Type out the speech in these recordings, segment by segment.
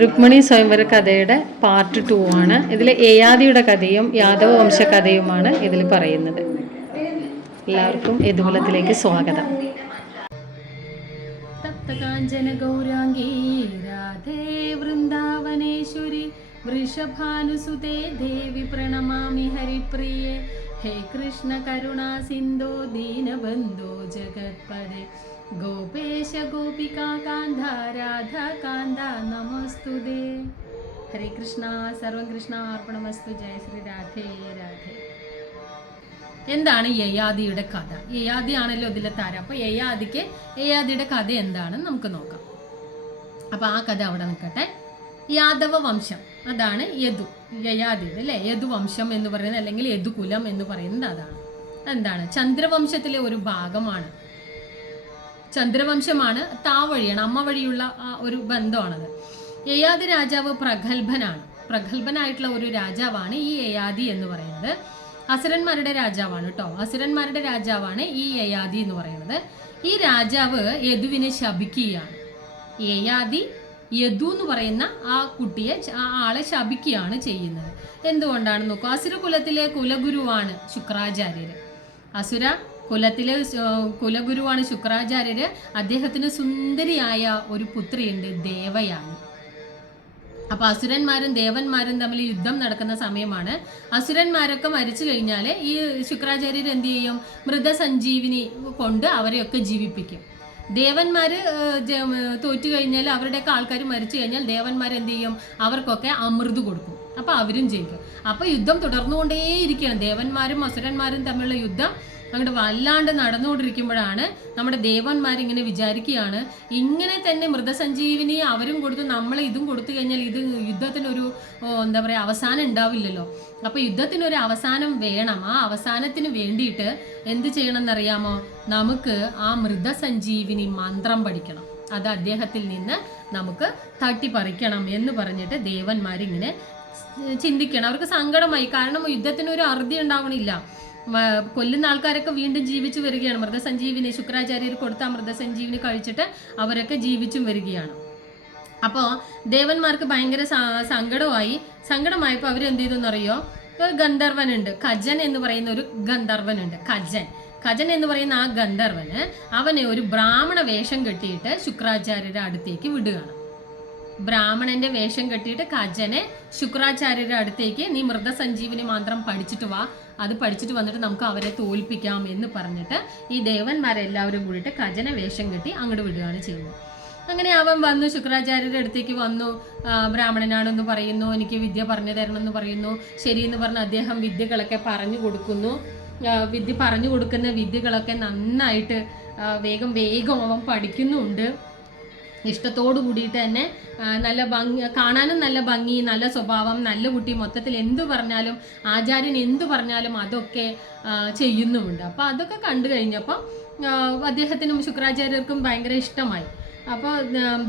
രുക്മിണി സ്വയംവര കഥയുടെ പാർട്ട് 2 ആണ്. ഇതിൽ യയാതിയുടെ കഥയും യാദവ വംശ കഥയുമാണ് ഇതിൽ പറയുന്നത്. എല്ലാവർക്കും യദുകുലത്തിലേക്ക് സ്വാഗതം. തപ്തകാഞ്ചന ഗൗരാംഗീ രാധേ വൃന്ദാവനേശ്വരി വൃഷഭാനുസുതേ ദേവി പ്രണമാമി ഹരിപ്രിയേ. ഹേ കൃഷ്ണ കരുണാ സിന്ധോ ദീനബന്ധോ ജഗത്പദേ ഗോപേശ ഗോപികാ കാന്ത രാധാ കാന്ത നമസ്തുതേ. ഹരേ കൃഷ്ണ. സർവം കൃഷ്ണ അർപ്പണമസ്തു. ജയ ശ്രീ രാധേ രാധേ. എന്താണ് യയാതിയുടെ കഥ? യയാതി ആണല്ലോ ഇതിലെ താരം. അപ്പോൾ യയാതിയുടെ കഥ എന്താണെന്ന് നമുക്ക് നോക്കാം. അപ്പോൾ ആ കഥ അവിടെ നിൽക്കട്ടെ. യാദവ വംശം, അതാണ് യയാതിയുടെ അല്ലേ, യദുവംശം എന്ന് പറയുന്നത്, അല്ലെങ്കിൽ യദുകുലം എന്ന് പറയുന്നത് അതാണ്. എന്താണ്? ചന്ദ്രവംശത്തിലെ ഒരു ഭാഗമാണ്. ചന്ദ്രവംശമാണ്, വഴിയാണ്, അമ്മ വഴിയുള്ള ഒരു ബന്ധമാണത്. യയാതി രാജാവ് പ്രഗത്ഭനായിട്ടുള്ള ഒരു രാജാവാണ് ഈ യയാതി എന്ന് പറയുന്നത്. അസുരന്മാരുടെ രാജാവാണ് കേട്ടോ. അസുരന്മാരുടെ രാജാവാണ് ഈ യയാതി എന്ന് പറയുന്നത്. ഈ രാജാവ് യദുവിനെ ശപിക്കുകയാണ്. യയാതി യദു എന്ന് പറയുന്ന ആ കുട്ടിയെ, ആ ആളെ ശപിക്കുകയാണ് ചെയ്യുന്നത്. എന്തുകൊണ്ടാണ് നോക്കൂ. അസുരകുലത്തിലെ കുലഗുരുവാണ് ശുക്രാചാര്യര്. അസുര കുലത്തിലെ കുലഗുരുവാണ് ശുക്രാചാര്യര്. അദ്ദേഹത്തിന് സുന്ദരിയായ ഒരു പുത്രിയുണ്ട്, ദേവയാനി. അപ്പൊ അസുരന്മാരും ദേവന്മാരും തമ്മിൽ യുദ്ധം നടക്കുന്ന സമയമാണ്. അസുരന്മാരൊക്കെ മരിച്ചു കഴിഞ്ഞാൽ ഈ ശുക്രാചാര്യർ എന്ത് ചെയ്യും? മൃതസഞ്ജീവിനി കൊണ്ട് അവരെയൊക്കെ ജീവിപ്പിക്കും. ദേവന്മാര് തോറ്റു കഴിഞ്ഞാൽ, അവരുടെയൊക്കെ ആൾക്കാർ മരിച്ചു കഴിഞ്ഞാൽ ദേവന്മാർ എന്ത് ചെയ്യും? അവർക്കൊക്കെ അമൃത് കൊടുക്കും. അപ്പൊ അവരും ജയിക്കും. അപ്പൊ യുദ്ധം തുടർന്നുകൊണ്ടേയിരിക്കുകയാണ്. ദേവന്മാരും അസുരന്മാരും തമ്മിലുള്ള യുദ്ധം അങ്ങോട്ട് വല്ലാണ്ട് നടന്നുകൊണ്ടിരിക്കുമ്പോഴാണ് നമ്മുടെ ദേവന്മാരിങ്ങനെ വിചാരിക്കുകയാണ്, ഇങ്ങനെ തന്നെ മൃതസഞ്ജീവിനി അവരും കൊടുത്തു, നമ്മൾ ഇതും കൊടുത്തു കഴിഞ്ഞാൽ ഇത് യുദ്ധത്തിനൊരു എന്താ പറയുക അവസാനം ഉണ്ടാവില്ലല്ലോ. അപ്പോൾ യുദ്ധത്തിനൊരു അവസാനം വേണം. ആ അവസാനത്തിന് വേണ്ടിയിട്ട് എന്ത് ചെയ്യണം എന്നറിയാമോ? നമുക്ക് ആ മൃതസഞ്ജീവിനി മന്ത്രം പഠിക്കണം. അത് അദ്ദേഹത്തിൽ നിന്ന് നമുക്ക് തട്ടിപ്പറിക്കണം എന്ന് പറഞ്ഞിട്ട് ദേവന്മാരിങ്ങനെ ചിന്തിക്കണം. അവർക്ക് സങ്കടമായി. കാരണം യുദ്ധത്തിനൊരു അറുതി ഉണ്ടാവണില്ല. കൊല്ലുന്ന ആൾക്കാരൊക്കെ വീണ്ടും ജീവിച്ചു വരികയാണ്. മൃതസഞ്ജീവിനി ശുക്രാചാര്യർ കൊടുത്ത മൃതസഞ്ജീവിനി കഴിച്ചിട്ട് അവരൊക്കെ ജീവിച്ചും വരികയാണ്. അപ്പോൾ ദേവന്മാർക്ക് ഭയങ്കര സങ്കടമായപ്പോൾ അവരെന്ത് ചെയ്തെന്നറിയോ? ഒരു ഗന്ധർവനുണ്ട്, ഖജൻ എന്ന് പറയുന്ന ഒരു ഗന്ധർവനുണ്ട്. ഖജൻ എന്ന് പറയുന്ന ആ ഗന്ധർവന് അവനെ ഒരു ബ്രാഹ്മണ വേഷം കെട്ടിയിട്ട് ശുക്രാചാര്യരുടെ അടുത്തേക്ക് വിടുകയാണ്. ബ്രാഹ്മണന്റെ വേഷം കെട്ടിയിട്ട് ഖജനെ ശുക്രാചാര്യരുടെ അടുത്തേക്ക്, നീ മൃതസഞ്ജീവിനി മന്ത്രം പഠിച്ചിട്ട് വാ, അത് പഠിച്ചിട്ട് വന്നിട്ട് നമുക്ക് അവരെ തോൽപ്പിക്കാം എന്ന് പറഞ്ഞിട്ട് ഈ ദേവന്മാരെല്ലാവരും കൂടിയിട്ട് ഖജനെ വേഷം കെട്ടി അങ്ങോട്ട് വിടുകയാണ് ചെയ്യുന്നത്. അങ്ങനെ അവൻ വന്നു, ശുക്രാചാര്യരുടെ അടുത്തേക്ക് വന്നു. ബ്രാഹ്മണനാണെന്ന് പറയുന്നു, എനിക്ക് വിദ്യ പറഞ്ഞു തരണം എന്ന് പറയുന്നു. ശരിയെന്ന് പറഞ്ഞ് അദ്ദേഹം വിദ്യകളൊക്കെ പറഞ്ഞു കൊടുക്കുന്നു. പറഞ്ഞു കൊടുക്കുന്ന വിദ്യകളൊക്കെ നന്നായിട്ട് വേഗം അവൻ പഠിക്കുന്നുണ്ട്. ഇഷ്ടത്തോടു കൂടിയിട്ട് തന്നെ നല്ല ഭംഗി, കാണാനും നല്ല ഭംഗി, നല്ല സ്വഭാവം, നല്ല കുട്ടി. മൊത്തത്തിൽ എന്തു പറഞ്ഞാലും, ആചാര്യൻ എന്തു പറഞ്ഞാലും അതൊക്കെ ചെയ്യുന്നുമുണ്ട്. അപ്പോൾ അതൊക്കെ കണ്ടു കഴിഞ്ഞപ്പോൾ അദ്ദേഹത്തിനും ശുക്രാചാര്യർക്കും ഭയങ്കര ഇഷ്ടമായി. അപ്പോൾ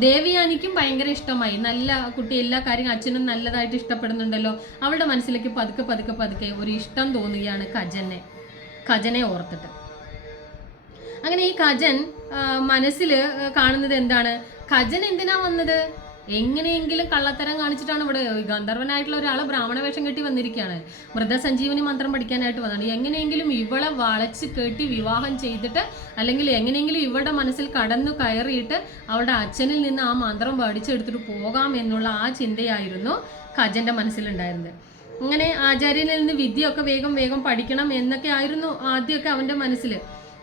ദേവയാനിക്കും ഭയങ്കര ഇഷ്ടമായി. നല്ല കുട്ടി, എല്ലാ കാര്യവും അച്ഛനും നല്ലതായിട്ട് ഇഷ്ടപ്പെടുന്നുണ്ടല്ലോ. അവളുടെ മനസ്സിലേക്ക് പതുക്കെ ഒരു ഇഷ്ടം തോന്നുകയാണ് ഖജനെ ഓർത്തിട്ട്. അങ്ങനെ ഈ ഖജൻ മനസ്സിൽ കാണുന്നത് എന്താണ്? ഖജൻ എന്തിനാ വന്നത്? എങ്ങനെയെങ്കിലും കള്ളത്തരം കാണിച്ചിട്ടാണ് ഇവിടെ ഗന്ധർവനായിട്ടുള്ള ഒരാളെ ബ്രാഹ്മണ വേഷം കെട്ടി വന്നിരിക്കുകയാണ്. മൃതസഞ്ജീവനി മന്ത്രം പഠിക്കാനായിട്ട് വന്നതാണ്. എങ്ങനെയെങ്കിലും ഇവളെ വളച്ച് കെട്ടി വിവാഹം ചെയ്തിട്ട്, അല്ലെങ്കിൽ എങ്ങനെയെങ്കിലും ഇവളുടെ മനസ്സിൽ കടന്നു കയറിയിട്ട് അവളുടെ അച്ഛനിൽ നിന്ന് ആ മന്ത്രം പഠിച്ചെടുത്തിട്ട് പോകാം എന്നുള്ള ആ ചിന്തയായിരുന്നു ഖജന്റെ മനസ്സിലുണ്ടായിരുന്നത്. അങ്ങനെ ആചാര്യനിൽ നിന്ന് വിദ്യയൊക്കെ വേഗം പഠിക്കണം എന്നൊക്കെ ആയിരുന്നു ആദ്യമൊക്കെ അവന്റെ മനസ്സിൽ.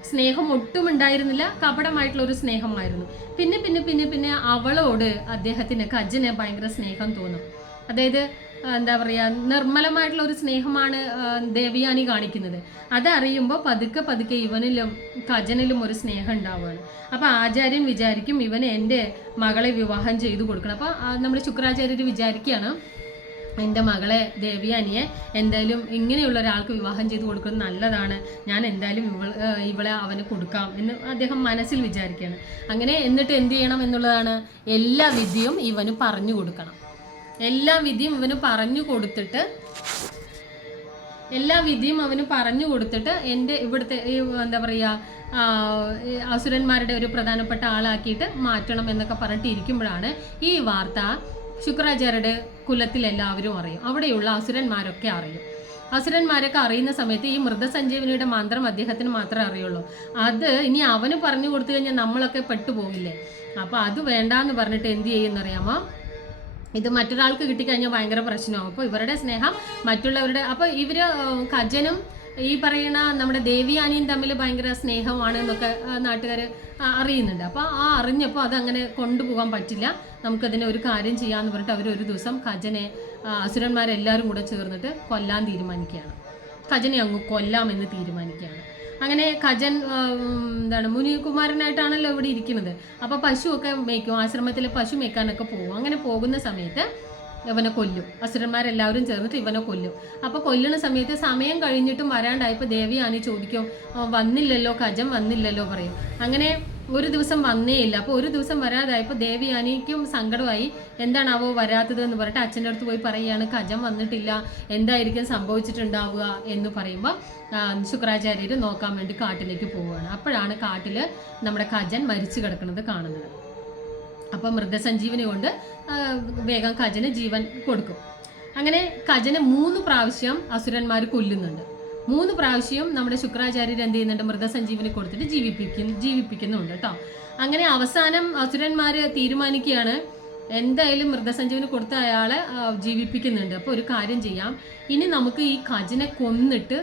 സ്നേഹം ഒട്ടും ഉണ്ടായിരുന്നില്ല, കപടമായിട്ടുള്ള ഒരു സ്നേഹമായിരുന്നു. പിന്നെ അവളോട് അദ്ദേഹത്തിന്, ഖജന് ഭയങ്കര സ്നേഹം തോന്നും. അതായത് എന്താ പറയുക, നിർമ്മലമായിട്ടുള്ള ഒരു സ്നേഹമാണ് ദേവയാനി കാണിക്കുന്നത്. അതറിയുമ്പോൾ പതുക്കെ ഇവനിലും ഖജനിലും ഒരു സ്നേഹം ഉണ്ടാവുകയാണ്. അപ്പോൾ ആചാര്യൻ വിചാരിക്കും, ഇവന് എൻ്റെ മകളെ വിവാഹം ചെയ്തു കൊടുക്കണം. അപ്പോൾ നമ്മൾ ശുക്രാചാര്യർ വിചാരിക്കുകയാണ്, എൻ്റെ മകളെ ദേവയാനിയെ എന്തായാലും ഇങ്ങനെയുള്ള ഒരാൾക്ക് വിവാഹം ചെയ്ത് കൊടുക്കുന്നത് നല്ലതാണ്, ഞാൻ എന്തായാലും ഇവളെ അവന് കൊടുക്കാം എന്ന് അദ്ദേഹം മനസ്സിൽ വിചാരിക്കുകയാണ്. അങ്ങനെ എന്നിട്ട് എന്ത് ചെയ്യണം എന്നുള്ളതാണ്, എല്ലാ വിദ്യയും ഇവന് പറഞ്ഞു കൊടുക്കണം. എല്ലാ വിദ്യയും അവന് പറഞ്ഞു കൊടുത്തിട്ട് എൻ്റെ ഇവിടുത്തെ എന്താ പറയുക, അസുരന്മാരുടെ ഒരു പ്രധാനപ്പെട്ട ആളാക്കിയിട്ട് മാറ്റണം എന്നൊക്കെ പറഞ്ഞിട്ട് ഇരിക്കുമ്പോഴാണ് ഈ വാർത്ത ശുക്രാചാര്യരുടെ കുലത്തിലെല്ലാവരും അറിയും, അവിടെയുള്ള അസുരന്മാരൊക്കെ അറിയും. അസുരന്മാരൊക്കെ അറിയുന്ന സമയത്ത് ഈ മൃതസഞ്ജീവനിയുടെ മന്ത്രം അദ്ദേഹത്തിന് മാത്രമേ അറിയുള്ളൂ. അത് ഇനി അവന് പറഞ്ഞു കൊടുത്തു കഴിഞ്ഞാൽ നമ്മളൊക്കെ പെട്ടുപോകില്ലേ. അപ്പോൾ അത് വേണ്ടാന്ന് പറഞ്ഞിട്ട് എന്ത് ചെയ്യുന്നറിയാമോ, ഇത് മറ്റൊരാൾക്ക് കിട്ടിക്കഴിഞ്ഞാൽ ഭയങ്കര പ്രശ്നമാകും. അപ്പോൾ ഇവരുടെ സ്നേഹം മറ്റുള്ളവരുടെ, അപ്പോൾ ഇവർ കജനും ഈ പറയുന്ന നമ്മുടെ ദേവിയാനിയും തമ്മിൽ ഭയങ്കര സ്നേഹമാണ് എന്നൊക്കെ നാട്ടുകാർ അറിയുന്നുണ്ട്. അപ്പോൾ ആ അറിഞ്ഞപ്പോൾ അതങ്ങനെ കൊണ്ടുപോകാൻ പറ്റില്ല, നമുക്കതിനെ ഒരു കാര്യം ചെയ്യാമെന്ന് പറഞ്ഞിട്ട് അവർ ഒരു ദിവസം കജനെ അസുരന്മാരെല്ലാവരും കൂടെ ചേർന്നിട്ട് കൊല്ലാൻ തീരുമാനിക്കുകയാണ്. കജനെ അങ്ങ് കൊല്ലാമെന്ന് തീരുമാനിക്കുകയാണ്. അങ്ങനെ കജൻ മുനികുമാരനായിട്ടാണല്ലോ ഇവിടെ ഇരിക്കുന്നത്. അപ്പോൾ പശുവൊക്കെ മേയ്ക്കും, ആശ്രമത്തിൽ പശു മേയ്ക്കാനൊക്കെ പോകും. അങ്ങനെ പോകുന്ന സമയത്ത് ഇവനെ കൊല്ലും, അസുരന്മാരെല്ലാവരും ചേർന്നിട്ട് ഇവനെ കൊല്ലും. അപ്പോൾ കൊല്ലുന്ന സമയത്ത് സമയം കഴിഞ്ഞിട്ടും വരാണ്ടായപ്പോൾ ദേവിയാനി ചോദിക്കും, വന്നില്ലല്ലോ കജൻ വന്നില്ലല്ലോ പറയും. അങ്ങനെ ഒരു ദിവസം വന്നേ ഇല്ല. അപ്പോൾ ഒരു ദിവസം വരാതായപ്പോൾ ദേവിയാനിക്കും സങ്കടമായി, എന്താണാവോ വരാത്തത് എന്ന് പറഞ്ഞിട്ട് അച്ഛൻ്റെ അടുത്ത് പോയി പറയുകയാണ്, കജൻ വന്നിട്ടില്ല, എന്തായിരിക്കും സംഭവിച്ചിട്ടുണ്ടാവുക എന്ന് പറയുമ്പോൾ ശുക്രാചാര്യർ നോക്കാൻ വേണ്ടി കാട്ടിലേക്ക് പോവുകയാണ്. അപ്പോഴാണ് കാട്ടിൽ നമ്മുടെ കജൻ മരിച്ചു കിടക്കുന്നത് കാണുന്നത്. അപ്പം മൃതസഞ്ജീവനി കൊണ്ട് വേഗം കജന് ജീവൻ കൊടുക്കും. അങ്ങനെ കജനെ 3 പ്രാവശ്യം അസുരന്മാർ കൊല്ലുന്നുണ്ട്. 3 പ്രാവശ്യം നമ്മുടെ ശുക്രാചാര്യർ എന്ത് ചെയ്യുന്നുണ്ട്, മൃതസഞ്ജീവനി കൊടുത്തിട്ട് ജീവിപ്പിക്കുന്നുണ്ട് കേട്ടോ. അങ്ങനെ അവസാനം അസുരന്മാർ തീരുമാനിക്കുകയാണ്, എന്തായാലും മൃതസഞ്ജീവനി കൊടുത്ത അയാളെ ജീവിപ്പിക്കുന്നുണ്ട്. അപ്പോൾ ഒരു കാര്യം ചെയ്യാം, ഇനി നമുക്ക് ഈ കജനെ കൊന്നിട്ട്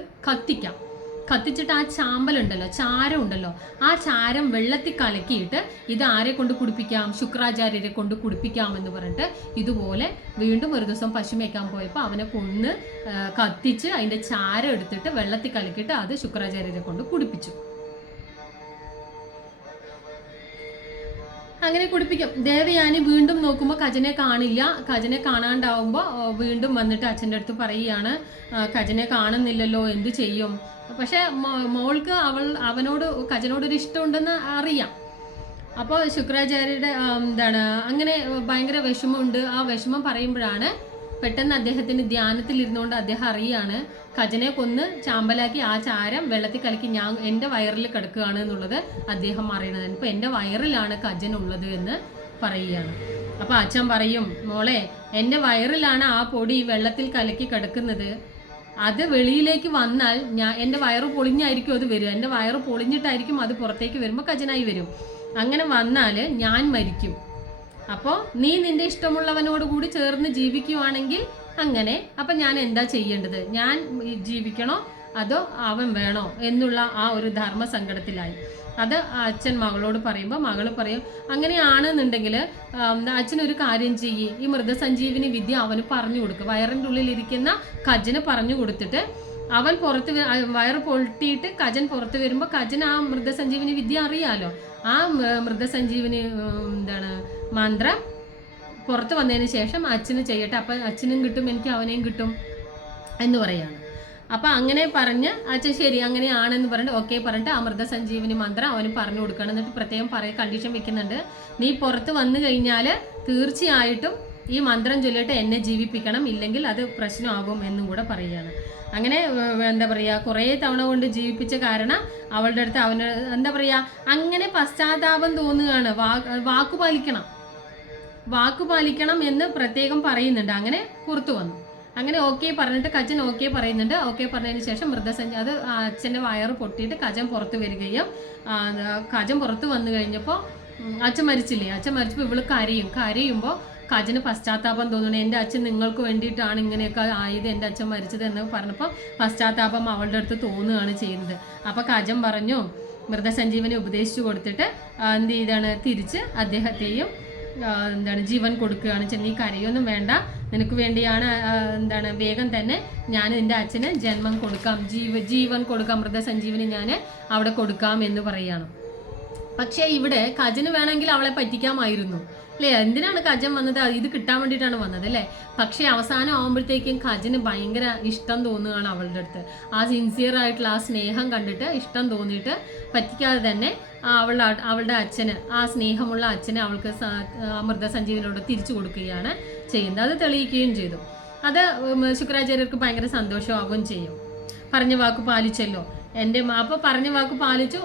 കത്തിച്ചിട്ട് ആ ചാമ്പലുണ്ടല്ലോ, ചാരം ഉണ്ടല്ലോ, ആ ചാരം വെള്ളത്തിൽ കലക്കിയിട്ട് ഇത് ആരെ കൊണ്ട് കുടിപ്പിക്കാം, ശുക്രാചാര്യരെ കൊണ്ട് കുടിപ്പിക്കാം എന്ന് പറഞ്ഞിട്ട് ഇതുപോലെ വീണ്ടും ഒരു ദിവസം പശു മേയ്ക്കാൻ പോയപ്പോൾ അവനെ കൊന്ന് കത്തിച്ച് അതിൻ്റെ ചാരം എടുത്തിട്ട് വെള്ളത്തിൽ കലക്കിയിട്ട് അത് ശുക്രാചാര്യരെ കൊണ്ട് കുടിപ്പിച്ചു. അങ്ങനെ കുടിപ്പിക്കും. ദേവയാനി വീണ്ടും നോക്കുമ്പോൾ കജനെ കാണില്ല. കജനെ കാണാണ്ടാവുമ്പോൾ വീണ്ടും വന്നിട്ട് അച്ഛൻ്റെ അടുത്ത് പറയുകയാണ്, കജനെ കാണുന്നില്ലല്ലോ, എന്ത് ചെയ്യും. പക്ഷെ മോൾക്ക് കജനോടൊരു ഇഷ്ടമുണ്ടെന്ന് അറിയാം. അപ്പോൾ ശുക്രാചാര്യരുടെ അങ്ങനെ ഭയങ്കര വിഷമമുണ്ട്. ആ വിഷമം പറയുമ്പോഴാണ് പെട്ടെന്ന് അദ്ദേഹത്തിന് ധ്യാനത്തിലിരുന്നുകൊണ്ട് അദ്ദേഹം അറിയാണ്, കജനെ കൊന്ന് ചാമ്പലാക്കി ആ ചാരം വെള്ളത്തിൽ കലക്കി എൻ്റെ വയറിൽ കിടക്കുകയാണ് എന്നുള്ളത് അദ്ദേഹം അറിയണത്. ഇപ്പോൾ എൻ്റെ വയറിലാണ് കജൻ ഉള്ളത് എന്ന് പറയുകയാണ്. അപ്പോൾ അച്ഛൻ പറയും, മോളെ എൻ്റെ വയറിലാണ് ആ പൊടി വെള്ളത്തിൽ കലക്കി കിടക്കുന്നത്, അത് വെളിയിലേക്ക് വന്നാൽ എൻ്റെ വയറ് പൊളിഞ്ഞായിരിക്കും അത് വരിക, എൻ്റെ വയറ് പൊളിഞ്ഞിട്ടായിരിക്കും അത് പുറത്തേക്ക് വരുമ്പോൾ കജനായി വരും. അങ്ങനെ വന്നാൽ ഞാൻ മരിക്കും. അപ്പോൾ നീ നിൻ്റെ ഇഷ്ടമുള്ളവനോട് കൂടി ചേർന്ന് ജീവിക്കുവാണെങ്കിൽ അങ്ങനെ, അപ്പം ഞാൻ എന്താ ചെയ്യേണ്ടത്, ഞാൻ ജീവിക്കണോ അതോ അവൻ വേണോ എന്നുള്ള ആ ഒരു ധർമ്മസങ്കടത്തിലായി. അത് അച്ഛൻ മകളോട് പറയുമ്പോൾ മകൾ പറയും, അങ്ങനെയാണെന്നുണ്ടെങ്കിൽ അച്ഛനൊരു കാര്യം ചെയ്യ്, ഈ മൃതസഞ്ജീവിനി വിദ്യ അവന് പറഞ്ഞു കൊടുക്കുക, വയറിൻ്റെ ഉള്ളിലിരിക്കുന്ന കജന് പറഞ്ഞു കൊടുത്തിട്ട് അവൻ വയറ് പൊട്ടിയിട്ട് കജൻ പുറത്ത് വരുമ്പോൾ കജൻ ആ മൃതസഞ്ജീവിനി വിദ്യ അറിയാലോ, ആ മൃതസഞ്ജീവിനി മന്ത്രം പുറത്ത് വന്നതിന് ശേഷം അച്ഛന് ചെയ്യട്ടെ, അപ്പം അച്ഛനും കിട്ടും എനിക്ക് അവനെയും കിട്ടും എന്ന് പറയാണ്. അപ്പം അങ്ങനെ പറഞ്ഞ് അച്ഛൻ ശരി അങ്ങനെയാണെന്ന് പറഞ്ഞിട്ട് ഓക്കെ പറഞ്ഞിട്ട് അമൃത സഞ്ജീവനി മന്ത്രം അവന് പറഞ്ഞു കൊടുക്കണം. എന്നിട്ട് പ്രത്യേകം കണ്ടീഷൻ വെക്കുന്നുണ്ട്, നീ പുറത്ത് വന്നു കഴിഞ്ഞാൽ തീർച്ചയായിട്ടും ഈ മന്ത്രം ചൊല്ലിയിട്ട് എന്നെ ജീവിപ്പിക്കണം, ഇല്ലെങ്കിൽ അത് പ്രശ്നമാകും എന്നും കൂടെ പറയുകയാണ്. അങ്ങനെ എന്താ പറയുക, കുറേ തവണ കൊണ്ട് ജീവിപ്പിച്ച കാരണം അവളുടെ അടുത്ത് അവന് എന്താ പറയുക, അങ്ങനെ പശ്ചാത്താപം തോന്നുകയാണ്. വാക്കു പാലിക്കണം എന്ന് പ്രത്യേകം പറയുന്നുണ്ട്. അങ്ങനെ പുറത്തു വന്നു. അങ്ങനെ ഓക്കെ പറഞ്ഞിട്ട് കജൻ ഓക്കെ പറയുന്നുണ്ട്. ഓക്കെ പറഞ്ഞതിന് ശേഷം അത് അച്ഛൻ്റെ വയറ് പൊട്ടിയിട്ട് കജൻ പുറത്ത് വരികയും കജൻ പുറത്ത് വന്നു കഴിഞ്ഞപ്പോൾ അച്ഛൻ മരിച്ചില്ലേ, അച്ഛൻ മരിച്ചപ്പോൾ ഇവള് കരയുമ്പോൾ കജന് പശ്ചാത്താപം തോന്നുന്നു, എൻ്റെ അച്ഛൻ നിങ്ങൾക്ക് വേണ്ടിയിട്ടാണ് ഇങ്ങനെയൊക്കെ ആയത്, എൻ്റെ അച്ഛൻ മരിച്ചത് എന്ന് പറഞ്ഞപ്പോൾ പശ്ചാത്താപം അവളുടെ അടുത്ത് തോന്നുകയാണ് ചെയ്യുന്നത്. അപ്പോൾ കജൻ പറഞ്ഞു, മൃതസഞ്ജീവനെ ഉപദേശിച്ചു കൊടുത്തിട്ട് എന്ത് ചെയ്താണ്, തിരിച്ച് അദ്ദേഹത്തെയും ജീവൻ കൊടുക്കുകയാണ്. നീ കരയൊന്നും വേണ്ട, നിനക്ക് വേണ്ടിയാണ് വേഗം തന്നെ ഞാൻ നിൻ്റെ അച്ഛന് ജന്മം കൊടുക്കാം, ജീവൻ കൊടുക്കാം, മൃതസഞ്ജീവനി ഞാൻ അവിടെ കൊടുക്കാം എന്ന് പറയുകയാണ്. പക്ഷേ ഇവിടെ കജന് വേണമെങ്കിൽ അവളെ പറ്റിക്കാമായിരുന്നു അല്ലേ, എന്തിനാണ് കജൻ വന്നത്, ഇത് കിട്ടാൻ വേണ്ടിയിട്ടാണ് വന്നത് അല്ലേ. പക്ഷേ അവസാനം ആകുമ്പോഴത്തേക്കും കജന് ഭയങ്കര ഇഷ്ടം തോന്നുകയാണ് അവളുടെ അടുത്ത്. ആ സിൻസിയർ ആയിട്ടുള്ള ആ സ്നേഹം കണ്ടിട്ട് ഇഷ്ടം തോന്നിയിട്ട് പറ്റിക്കാതെ തന്നെ അവളുടെ അച്ഛന്, ആ സ്നേഹമുള്ള അച്ഛന് അവൾക്ക് മൃതസഞ്ജീവനോട് തിരിച്ചു കൊടുക്കുകയാണ് ചെയ്യുന്നത്. അത് തെളിയിക്കുകയും ചെയ്തു. അത് ശുക്രാചാര്യർക്ക് ഭയങ്കര സന്തോഷമാവുകയും ചെയ്യും. പറഞ്ഞ വാക്ക് പാലിച്ചല്ലോ അപ്പോൾ പറഞ്ഞ വാക്ക് പാലിച്ചു.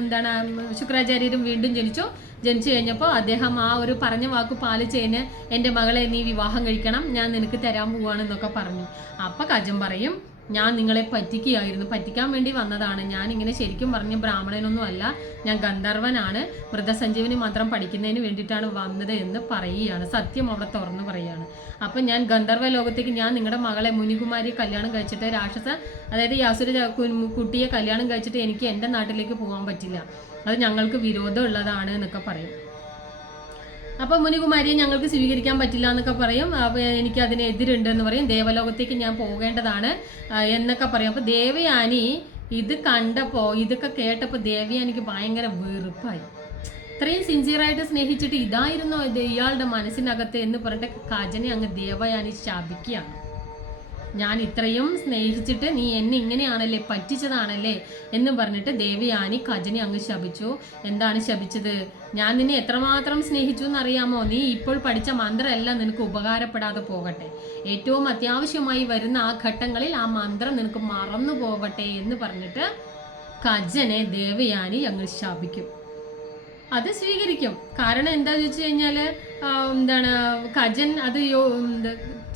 എന്താണ്, ശുക്രാചാര്യരും വീണ്ടും ജനിച്ചു കഴിഞ്ഞപ്പോൾ അദ്ദേഹം ആ ഒരു പറഞ്ഞ വാക്ക് പാലിച്ചതിന് എൻ്റെ മകളെ നീ വിവാഹം കഴിക്കണം, ഞാൻ നിനക്ക് തരാൻ പോവാണെന്നൊക്കെ പറഞ്ഞു. അപ്പം കജൻ പറയും, ഞാൻ നിങ്ങളെ പറ്റിക്കാൻ വേണ്ടി വന്നതാണ്. ഞാൻ ഇങ്ങനെ ശരിക്കും പറഞ്ഞ ബ്രാഹ്മണനൊന്നും അല്ല, ഞാൻ ഗന്ധർവനാണ്, മൃതസഞ്ജീവനി മന്ത്രം പഠിക്കുന്നതിന് വേണ്ടിയിട്ടാണ് വന്നത് എന്ന് പറയുകയാണ്. സത്യം അവിടെ തുറന്നു പറയുകയാണ്. അപ്പം ഞാൻ ഗന്ധർവ ലോകത്തേക്ക്, ഞാൻ നിങ്ങളുടെ മകളെ മുനികുമാരിയെ കല്യാണം കഴിച്ചിട്ട് അതായത് ഈ അസുര കുട്ടിയെ കല്യാണം കഴിച്ചിട്ട് എനിക്ക് എൻ്റെ നാട്ടിലേക്ക് പോകാൻ പറ്റില്ല, അത് ഞങ്ങൾക്ക് വിരോധം ഉള്ളതാണ് എന്നൊക്കെ പറയും. അപ്പോൾ മുനികുമാരിയെ ഞങ്ങൾക്ക് സ്വീകരിക്കാൻ പറ്റില്ല എന്നൊക്കെ പറയും. അപ്പോൾ എനിക്ക് അതിനെതിരുണ്ട് എന്ന് പറയും. ദേവലോകത്തേക്ക് ഞാൻ പോകേണ്ടതാണ് എന്നൊക്കെ പറയും. അപ്പോൾ ദേവയാനി ഇത് കണ്ടപ്പോൾ, ഇതൊക്കെ കേട്ടപ്പോൾ ദേവയാനിക്ക് ഭയങ്കര വെറുപ്പായി. ഇത്രയും സിൻസിയറായിട്ട് സ്നേഹിച്ചിട്ട് ഇതായിരുന്നു ഇയാളുടെ മനസ്സിനകത്ത് എന്ന് പറഞ്ഞിട്ട് കജനെ അങ്ങ് ദേവയാനി ശാപിക്കുകയാണ്. ഞാൻ ഇത്രയും സ്നേഹിച്ചിട്ട് നീ എന്നെ ഇങ്ങനെയാണല്ലേ, പറ്റിച്ചതാണല്ലേ എന്ന് പറഞ്ഞിട്ട് ദേവയാനി കജനെ അങ്ങ് ശപിച്ചു. എന്താണ് ശപിച്ചത്? ഞാൻ നിന്നെ എത്രമാത്രം സ്നേഹിച്ചു എന്നറിയാമോ? നീ ഇപ്പോൾ പഠിച്ച മന്ത്രമെല്ലാം നിനക്ക് ഉപകാരപ്പെടാതെ പോകട്ടെ, ഏറ്റവും അത്യാവശ്യമായി വരുന്ന ആ ഘട്ടങ്ങളിൽ ആ മന്ത്രം നിനക്ക് മറന്നു പോകട്ടെ എന്ന് പറഞ്ഞിട്ട് കജനെ ദേവയാനി അങ്ങ് ശപിക്കും. അത് സ്വീകരിക്കും. കാരണം എന്താണെന്ന് വെച്ച് കഴിഞ്ഞാൽ എന്താണ്, കജൻ അത്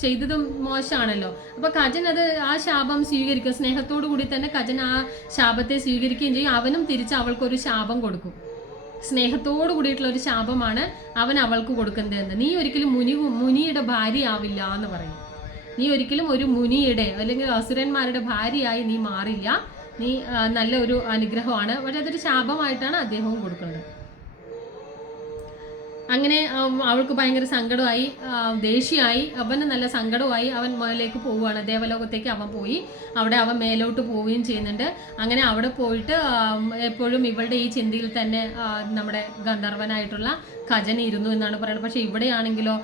ചെയ്തതും മോശമാണല്ലോ. അപ്പോൾ കജൻ അത് ആ ശാപം സ്വീകരിക്കും. സ്നേഹത്തോടു കൂടി തന്നെ കജൻ ആ ശാപത്തെ സ്വീകരിക്കുകയും ചെയ്യും. അവനും തിരിച്ച് അവൾക്കൊരു ശാപം കൊടുക്കും. സ്നേഹത്തോടു കൂടിയിട്ടുള്ള ഒരു ശാപമാണ് അവൻ അവൾക്ക് കൊടുക്കുന്നതെന്ന്. നീ ഒരിക്കലും മുനിയുടെ ഭാര്യയാവില്ല എന്ന് പറയും. നീ ഒരിക്കലും ഒരു മുനിയുടെ അല്ലെങ്കിൽ അസുരന്മാരുടെ ഭാര്യയായി നീ മാറില്ല. നീ നല്ല ഒരു അനുഗ്രഹമാണ്. പക്ഷെ അതൊരു ശാപമായിട്ടാണ് അദ്ദേഹവും കൊടുക്കുന്നത്. അങ്ങനെ അവൾക്ക് ഭയങ്കര സങ്കടമായി, ദേഷ്യമായി, അവന് നല്ല സങ്കടമായി. അവൻ മേലേക്ക് പോവുകയാണ്, ദേവലോകത്തേക്ക് അവൻ പോയി. അവിടെ അവൻ മേലോട്ട് പോവുകയും ചെയ്യുന്നുണ്ട്. അങ്ങനെ അവിടെ പോയിട്ട് എപ്പോഴും ഇവളുടെ ഈ ചിന്തയിൽ തന്നെ നമ്മുടെ ഗന്ധർവനായിട്ടുള്ള കജൻ ഇരുന്നു എന്നാണ് പറയുന്നത്. പക്ഷെ ഇവിടെയാണെങ്കിലോ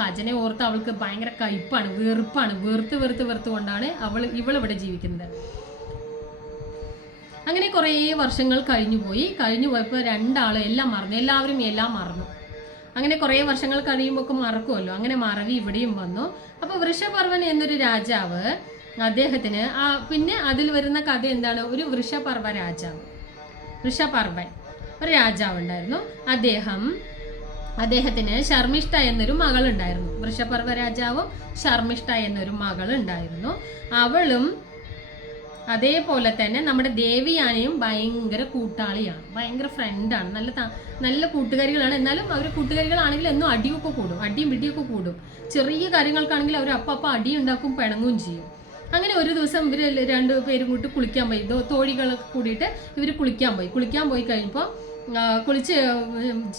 കജനെ ഓർത്ത് അവൾക്ക് ഭയങ്കര കയ്പാണ്, വെറുപ്പാണ്. വെറുത്തുകൊണ്ടാണ് ഇവളിവിടെ ജീവിക്കുന്നത്. അങ്ങനെ കുറേ വർഷങ്ങൾ കഴിഞ്ഞു പോയപ്പോൾ രണ്ടാളും എല്ലാവരും എല്ലാം മറന്നു. അങ്ങനെ കുറേ വർഷങ്ങൾ കഴിയുമ്പോൾ ഒക്കെ മറക്കുമല്ലോ. അങ്ങനെ മറവി ഇവിടെയും വന്നു. അപ്പോൾ വൃഷപർവൻ എന്നൊരു രാജാവ്, അദ്ദേഹത്തിന് പിന്നെ അതിൽ വരുന്ന കഥ എന്താണ്, ഒരു വൃഷപർവ രാജാവ്, വൃഷപർവൻ ഒരു രാജാവ് ഉണ്ടായിരുന്നു. അദ്ദേഹത്തിന് ശർമ്മിഷ്ഠ എന്നൊരു മകളുണ്ടായിരുന്നു. വൃഷപർവ രാജാവും ശർമ്മിഷ്ഠ എന്നൊരു മകളുണ്ടായിരുന്നു. അവളും അതേപോലെ തന്നെ നമ്മുടെ ദേവിയാനിയും ഭയങ്കര കൂട്ടാളിയാണ്, ഭയങ്കര ഫ്രണ്ടാണ്, നല്ല കൂട്ടുകാരികളാണ്. എന്നാലും അവർ കൂട്ടുകാരികളാണെങ്കിൽ എന്നും അടിയും പിടിയൊക്കെ കൂടും. ചെറിയ കാര്യങ്ങൾക്കാണെങ്കിൽ അവർ അപ്പം അടി ഉണ്ടാക്കും, പിണങ്ങുകയും ചെയ്യും. അങ്ങനെ ഒരു ദിവസം ഇവർ രണ്ടുപേരും കൂട്ടി കുളിക്കാൻ പോയി. തോഴികളൊക്കെ കൂടിയിട്ട് ഇവർ കുളിക്കാൻ പോയി കഴിഞ്ഞപ്പോൾ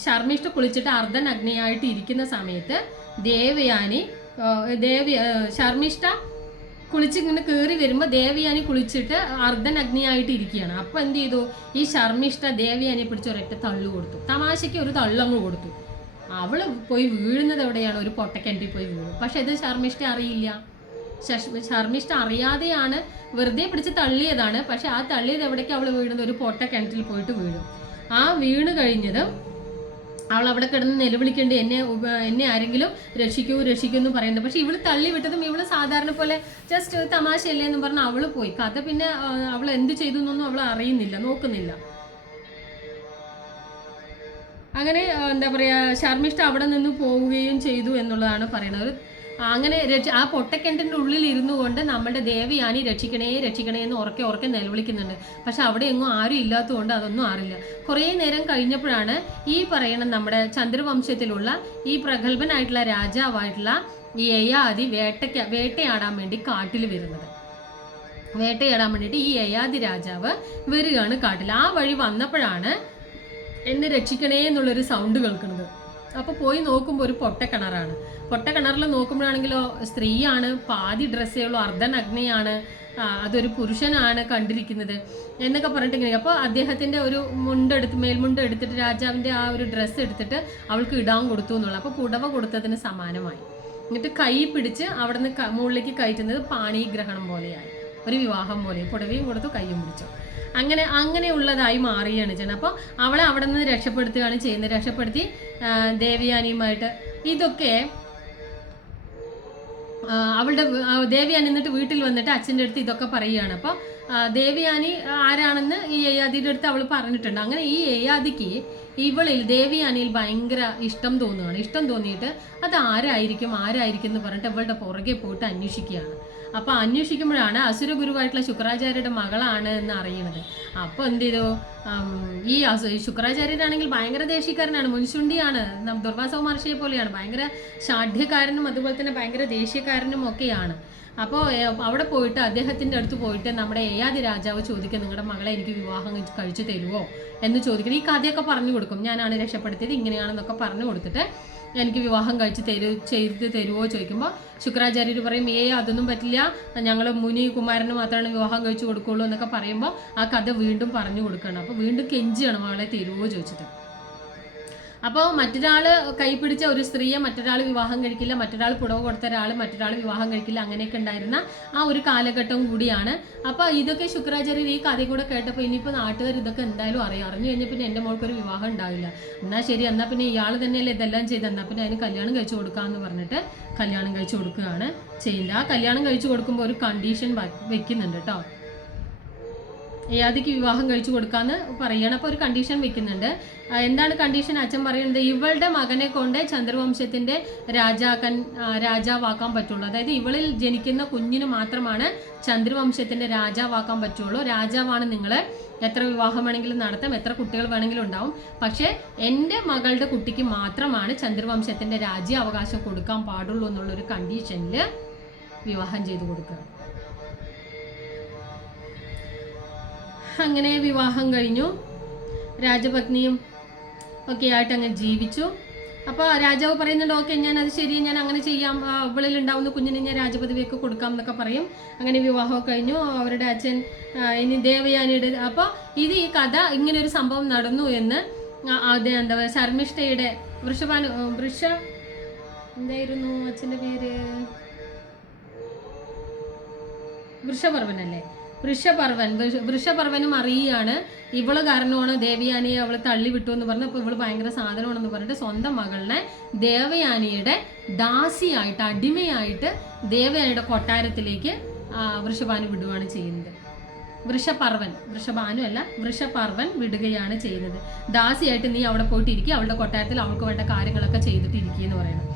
ശർമ്മിഷ്ഠ കുളിച്ചിട്ട് അർദ്ധനഗ്നയായിട്ട് ഇരിക്കുന്ന സമയത്ത് ശർമ്മിഷ്ഠ കുളിച്ചിങ്ങനെ കയറി വരുമ്പോൾ ദേവയാനി കുളിച്ചിട്ട് അർദ്ധനഗ്നിയായിട്ട് ഇരിക്കുകയാണ്. അപ്പോൾ എന്ത് ചെയ്തു, ഈ ശർമ്മിഷ്ഠ ദേവയാനിയെ പിടിച്ച് ഒരൊറ്റ തള്ളു കൊടുത്തു. തമാശയ്ക്ക് ഒരു തള്ളങ്ങ് കൊടുത്തു. അവള് പോയി വീഴുന്നത് എവിടെയാണ്, ഒരു പൊട്ടക്കിണറ്റിൽ പോയി വീഴും. പക്ഷെ ഇത് ശർമ്മിഷ്ഠ അറിയില്ല. ശർമ്മിഷ്ഠ അറിയാതെയാണ്, വെറുതെ പിടിച്ച് തള്ളിയതാണ്. പക്ഷെ ആ തള്ളിയത് എവിടേക്ക് അവൾ വീഴുന്നത്, ഒരു പൊട്ടക്കിണറ്റിൽ പോയിട്ട് വീഴും. ആ വീണ് കഴിഞ്ഞത് അവൾ അവിടെ കിടന്ന് നിലവിളിക്കേണ്ടി എന്നെ ആരെങ്കിലും രക്ഷിക്കൂ എന്ന് പറയുന്നത്. പക്ഷെ ഇവള് തള്ളി വിട്ടതും ഇവള് സാധാരണ പോലെ ജസ്റ്റ് തമാശയല്ലേ എന്ന് പറഞ്ഞ് അവള് പോയി. കഥ പിന്നെ അവൾ എന്ത് ചെയ്തു എന്നൊന്നും അവൾ അറിയുന്നില്ല, നോക്കുന്നില്ല. അങ്ങനെ എന്താ പറയാ, ശർമ്മിഷ്ഠ അവിടെ നിന്ന് പോവുകയും ചെയ്തു എന്നുള്ളതാണ് പറയുന്നത്. അങ്ങനെ ആ പൊട്ടക്കിണറ്റിൻ്റെ ഉള്ളിൽ ഇരുന്നു കൊണ്ട് നമ്മുടെ ദേവയാനി രക്ഷിക്കണേ എന്ന് ഉറക്കെ നിലവിളിക്കുന്നുണ്ട്. പക്ഷെ അവിടെ എങ്ങും ആരും ഇല്ലാത്തതുകൊണ്ട് അതൊന്നും അറിയില്ല. കുറേ നേരം കഴിഞ്ഞപ്പോഴാണ് ഈ പറയുന്ന നമ്മുടെ ചന്ദ്രവംശത്തിലുള്ള ഈ പ്രഗത്ഭനായിട്ടുള്ള രാജാവായിട്ടുള്ള ഈ യയാതി വേട്ടയാടാൻ വേണ്ടി കാട്ടിൽ വരുന്നത്. വേട്ടയാടാൻ വേണ്ടിയിട്ട് ഈ യയാതി രാജാവ് വരികയാണ് കാട്ടിൽ. ആ വഴി വന്നപ്പോഴാണ് എന്നെ രക്ഷിക്കണേ എന്നുള്ളൊരു സൗണ്ട് കേൾക്കുന്നത്. അപ്പോൾ പോയി നോക്കുമ്പോൾ ഒരു പൊട്ടക്കിണറാണ്. പൊട്ടക്കിണറിൽ നോക്കുമ്പോഴാണെങ്കിലോ സ്ത്രീയാണ്, പാതി ഡ്രസ്സേ ഉള്ളൂ, അർദ്ധനഗ്നയാണ്, അതൊരു പുരുഷനാണ് കണ്ടിരിക്കുന്നത് എന്നൊക്കെ പറഞ്ഞിട്ടിങ്ങനെ. അപ്പോൾ അദ്ദേഹത്തിൻ്റെ ഒരു മേൽമുണ്ട് എടുത്തിട്ട് രാജാവിൻ്റെ ആ ഒരു ഡ്രസ്സ് എടുത്തിട്ട് അവൾക്ക് ഇടാൻ കൊടുത്തു എന്നുള്ള. അപ്പോൾ പുടവ കൊടുത്തതിന് സമാനമായി. എന്നിട്ട് കൈ പിടിച്ച് അവിടെ നിന്ന് മുകളിലേക്ക് കയറ്റുന്നത് പാണിഗ്രഹണം പോലെയായി, ഒരു വിവാഹം പോലെ. പുടവയും കൊടുത്തു, കൈയും പിടിച്ചു. അങ്ങനെയുള്ളതായി മാറുകയാണ് ചെയ്യുന്നത്. അപ്പോൾ അവളെ അവിടെ നിന്ന് രക്ഷപ്പെടുത്തുകയാണ് ചെയ്യുന്നത്. രക്ഷപ്പെടുത്തി ദേവയാനിയുമായിട്ട് ഇതൊക്കെ അവളുടെ ദേവയാനി എന്നിട്ട് വീട്ടിൽ വന്നിട്ട് അച്ഛൻ്റെ അടുത്ത് ഇതൊക്കെ പറയുകയാണ്. അപ്പോൾ ദേവയാനി ആരാണെന്ന് ഈ യയാതിയുടെ അടുത്ത് അവൾ പറഞ്ഞിട്ടുണ്ട്. അങ്ങനെ ഈ യയാതിക്ക് ഇവളിൽ ദേവയാനിയിൽ ഭയങ്കര ഇഷ്ടം തോന്നുകയാണ്. ഇഷ്ടം തോന്നിയിട്ട് അത് ആരായിരിക്കും എന്ന് പറഞ്ഞിട്ട് ഇവളുടെ പുറകെ പോയിട്ട് അന്വേഷിക്കുകയാണ്. അപ്പോൾ അന്വേഷിക്കുമ്പോഴാണ് അസുരഗുരുവായിട്ടുള്ള ശുക്രാചാര്യരുടെ മകളാണ് എന്ന് അറിയുന്നത്. അപ്പോൾ എന്ത് ചെയ്തു, ഈ ശുക്രാചാര്യരാണെങ്കിൽ ഭയങ്കര ദേഷ്യക്കാരനാണ്, മുൻശുണ്ടിയാണ്, ദുർവാസ മഹർഷിയെ പോലെയാണ്, ഭയങ്കര ഷാഠ്യക്കാരനും അതുപോലെ തന്നെ ഭയങ്കര ദേഷ്യക്കാരനും ഒക്കെയാണ്. അപ്പോൾ അവിടെ പോയിട്ട് അദ്ദേഹത്തിൻ്റെ അടുത്ത് പോയിട്ട് നമ്മുടെ യയാതി രാജാവ് ചോദിക്കുക, നിങ്ങളുടെ മകളെ എനിക്ക് വിവാഹം കഴിച്ചു തരുമോ എന്ന് ചോദിക്കണം. ഈ കഥയൊക്കെ പറഞ്ഞു കൊടുക്കും, ഞാനാണ് രക്ഷപ്പെടുത്തിയത് ഇങ്ങനെയാണെന്നൊക്കെ പറഞ്ഞു കൊടുത്തിട്ട് എനിക്ക് വിവാഹം ചെയ്ത് തരുമോ ചോദിക്കുമ്പോൾ ശുക്രാചാര്യർ പറയും, അതൊന്നും പറ്റില്ല, ഞങ്ങൾ മുനി കുമാരന് മാത്രമാണ് വിവാഹം കഴിച്ചു കൊടുക്കുള്ളൂ എന്നൊക്കെ പറയുമ്പോൾ ആ കഥ വീണ്ടും പറഞ്ഞു കൊടുക്കണം. അപ്പോൾ വീണ്ടും കെഞ്ചിയാണ് മകളെ തരുമോ ചോദിച്ചിട്ട്. അപ്പോൾ മറ്റൊരാൾ കൈപിടിച്ച ഒരു സ്ത്രീയെ മറ്റൊരാൾ വിവാഹം കഴിക്കില്ല, മറ്റൊരാൾ പുടവ കൊടുത്ത ഒരാൾ മറ്റൊരാൾ വിവാഹം കഴിക്കില്ല, അങ്ങനെയൊക്കെ ഉണ്ടായിരുന്ന ആ ഒരു കാലഘട്ടവും കൂടിയാണ്. അപ്പോൾ ഇതൊക്കെ ശുക്രാചാര്യർ ഈ കഥയും കൂടെ കേട്ടപ്പോൾ ഇനിയിപ്പോൾ നാട്ടുകാർ ഇതൊക്കെ എന്തായാലും അറിഞ്ഞു കഴിഞ്ഞാൽ പിന്നെ എൻ്റെ മോൾക്കൊരു വിവാഹം ഉണ്ടാവില്ല, എന്നാൽ ശരി, എന്നാൽ പിന്നെ ഇയാൾ തന്നെയല്ലേ ഇതെല്ലാം ചെയ്ത്, എന്നാൽ പിന്നെ അതിന് കല്യാണം കഴിച്ചു കൊടുക്കാമെന്ന് പറഞ്ഞിട്ട് കല്യാണം കഴിച്ചു കൊടുക്കുകയാണ് ചെയ്യുന്നത്. ആ കല്യാണം കഴിച്ചു കൊടുക്കുമ്പോൾ ഒരു കണ്ടീഷൻ വെക്കുന്നുണ്ട് കേട്ടോ. യയാതിക്ക് വിവാഹം കഴിച്ചു കൊടുക്കാന്ന് പറയുകയാണ്. അപ്പോൾ ഒരു കണ്ടീഷൻ വെക്കുന്നുണ്ട്. എന്താണ് കണ്ടീഷൻ? അച്ഛൻ പറയുന്നത്, ഇവളുടെ മകനെ കൊണ്ട് ചന്ദ്രവംശത്തിന്റെ രാജാവാക്കാൻ പറ്റുള്ളൂ. അതായത് ഇവളിൽ ജനിക്കുന്ന കുഞ്ഞിന് മാത്രമാണ് ചന്ദ്രവംശത്തിന്റെ രാജാവാക്കാൻ പറ്റുള്ളൂ. രാജാവാണ് നിങ്ങൾ, എത്ര വിവാഹം വേണമെങ്കിലും നടത്താം, എത്ര കുട്ടികൾ വേണമെങ്കിലും ഉണ്ടാവും, പക്ഷേ എൻ്റെ മകളുടെ കുട്ടിക്ക് മാത്രമാണ് ചന്ദ്രവംശത്തിന്റെ രാജ്യാവകാശം കൊടുക്കാൻ പാടുള്ളൂ എന്നുള്ളൊരു കണ്ടീഷനിൽ വിവാഹം ചെയ്തു കൊടുക്കുക. അങ്ങനെ വിവാഹം കഴിഞ്ഞു, രാജപത്നിയും ഒക്കെ ആയിട്ട് അങ്ങ് ജീവിച്ചു. അപ്പോൾ രാജാവ് പറയുന്നുണ്ട്, ഓക്കെ ഞാൻ അത് ശരി, ഞാൻ അങ്ങനെ ചെയ്യാം, ഇവളിൽ ഉണ്ടാവുന്ന കുഞ്ഞിനെ ഞാൻ രാജപദവിയൊക്കെ കൊടുക്കാം എന്നൊക്കെ പറയും. അങ്ങനെ വിവാഹമൊക്കെ കഴിഞ്ഞു. അവരുടെ അച്ഛൻ ഇനി ദേവയാനിയുടെ, അപ്പോൾ ഈ കഥ ഇങ്ങനെ ഒരു സംഭവം നടന്നു എന്ന് എന്താ പറയുക, ശർമ്മിഷ്ഠയുടെ എന്തായിരുന്നു അച്ഛൻ്റെ പേര്, വൃഷപർവനല്ലേ, വൃഷപർവനും അറിയുകയാണ് ഇവള് കാരണമാണ് ദേവയാനിയെ അവൾ തള്ളിവിട്ടു എന്ന് പറഞ്ഞു. അപ്പോൾ ഇവള് ഭയങ്കര സാധനമാണെന്ന് പറഞ്ഞിട്ട് സ്വന്തം മകളിനെ ദേവയാനിയുടെ ദാസിയായിട്ട്, അടിമയായിട്ട് ദേവയാനിയുടെ കൊട്ടാരത്തിലേക്ക് വൃഷഭാനു വിടുകയാണ് ചെയ്യുന്നത്. വൃഷഭാനു അല്ല, വൃഷപർവൻ വിടുകയാണ് ചെയ്യുന്നത്. ദാസിയായിട്ട് നീ അവിടെ പോയിട്ട് ഇരിക്കുക, അവളുടെ കൊട്ടാരത്തിൽ അവൾക്ക് വേണ്ട കാര്യങ്ങളൊക്കെ ചെയ്തിട്ട് ഇരിക്കുക എന്ന് പറയുന്നത്.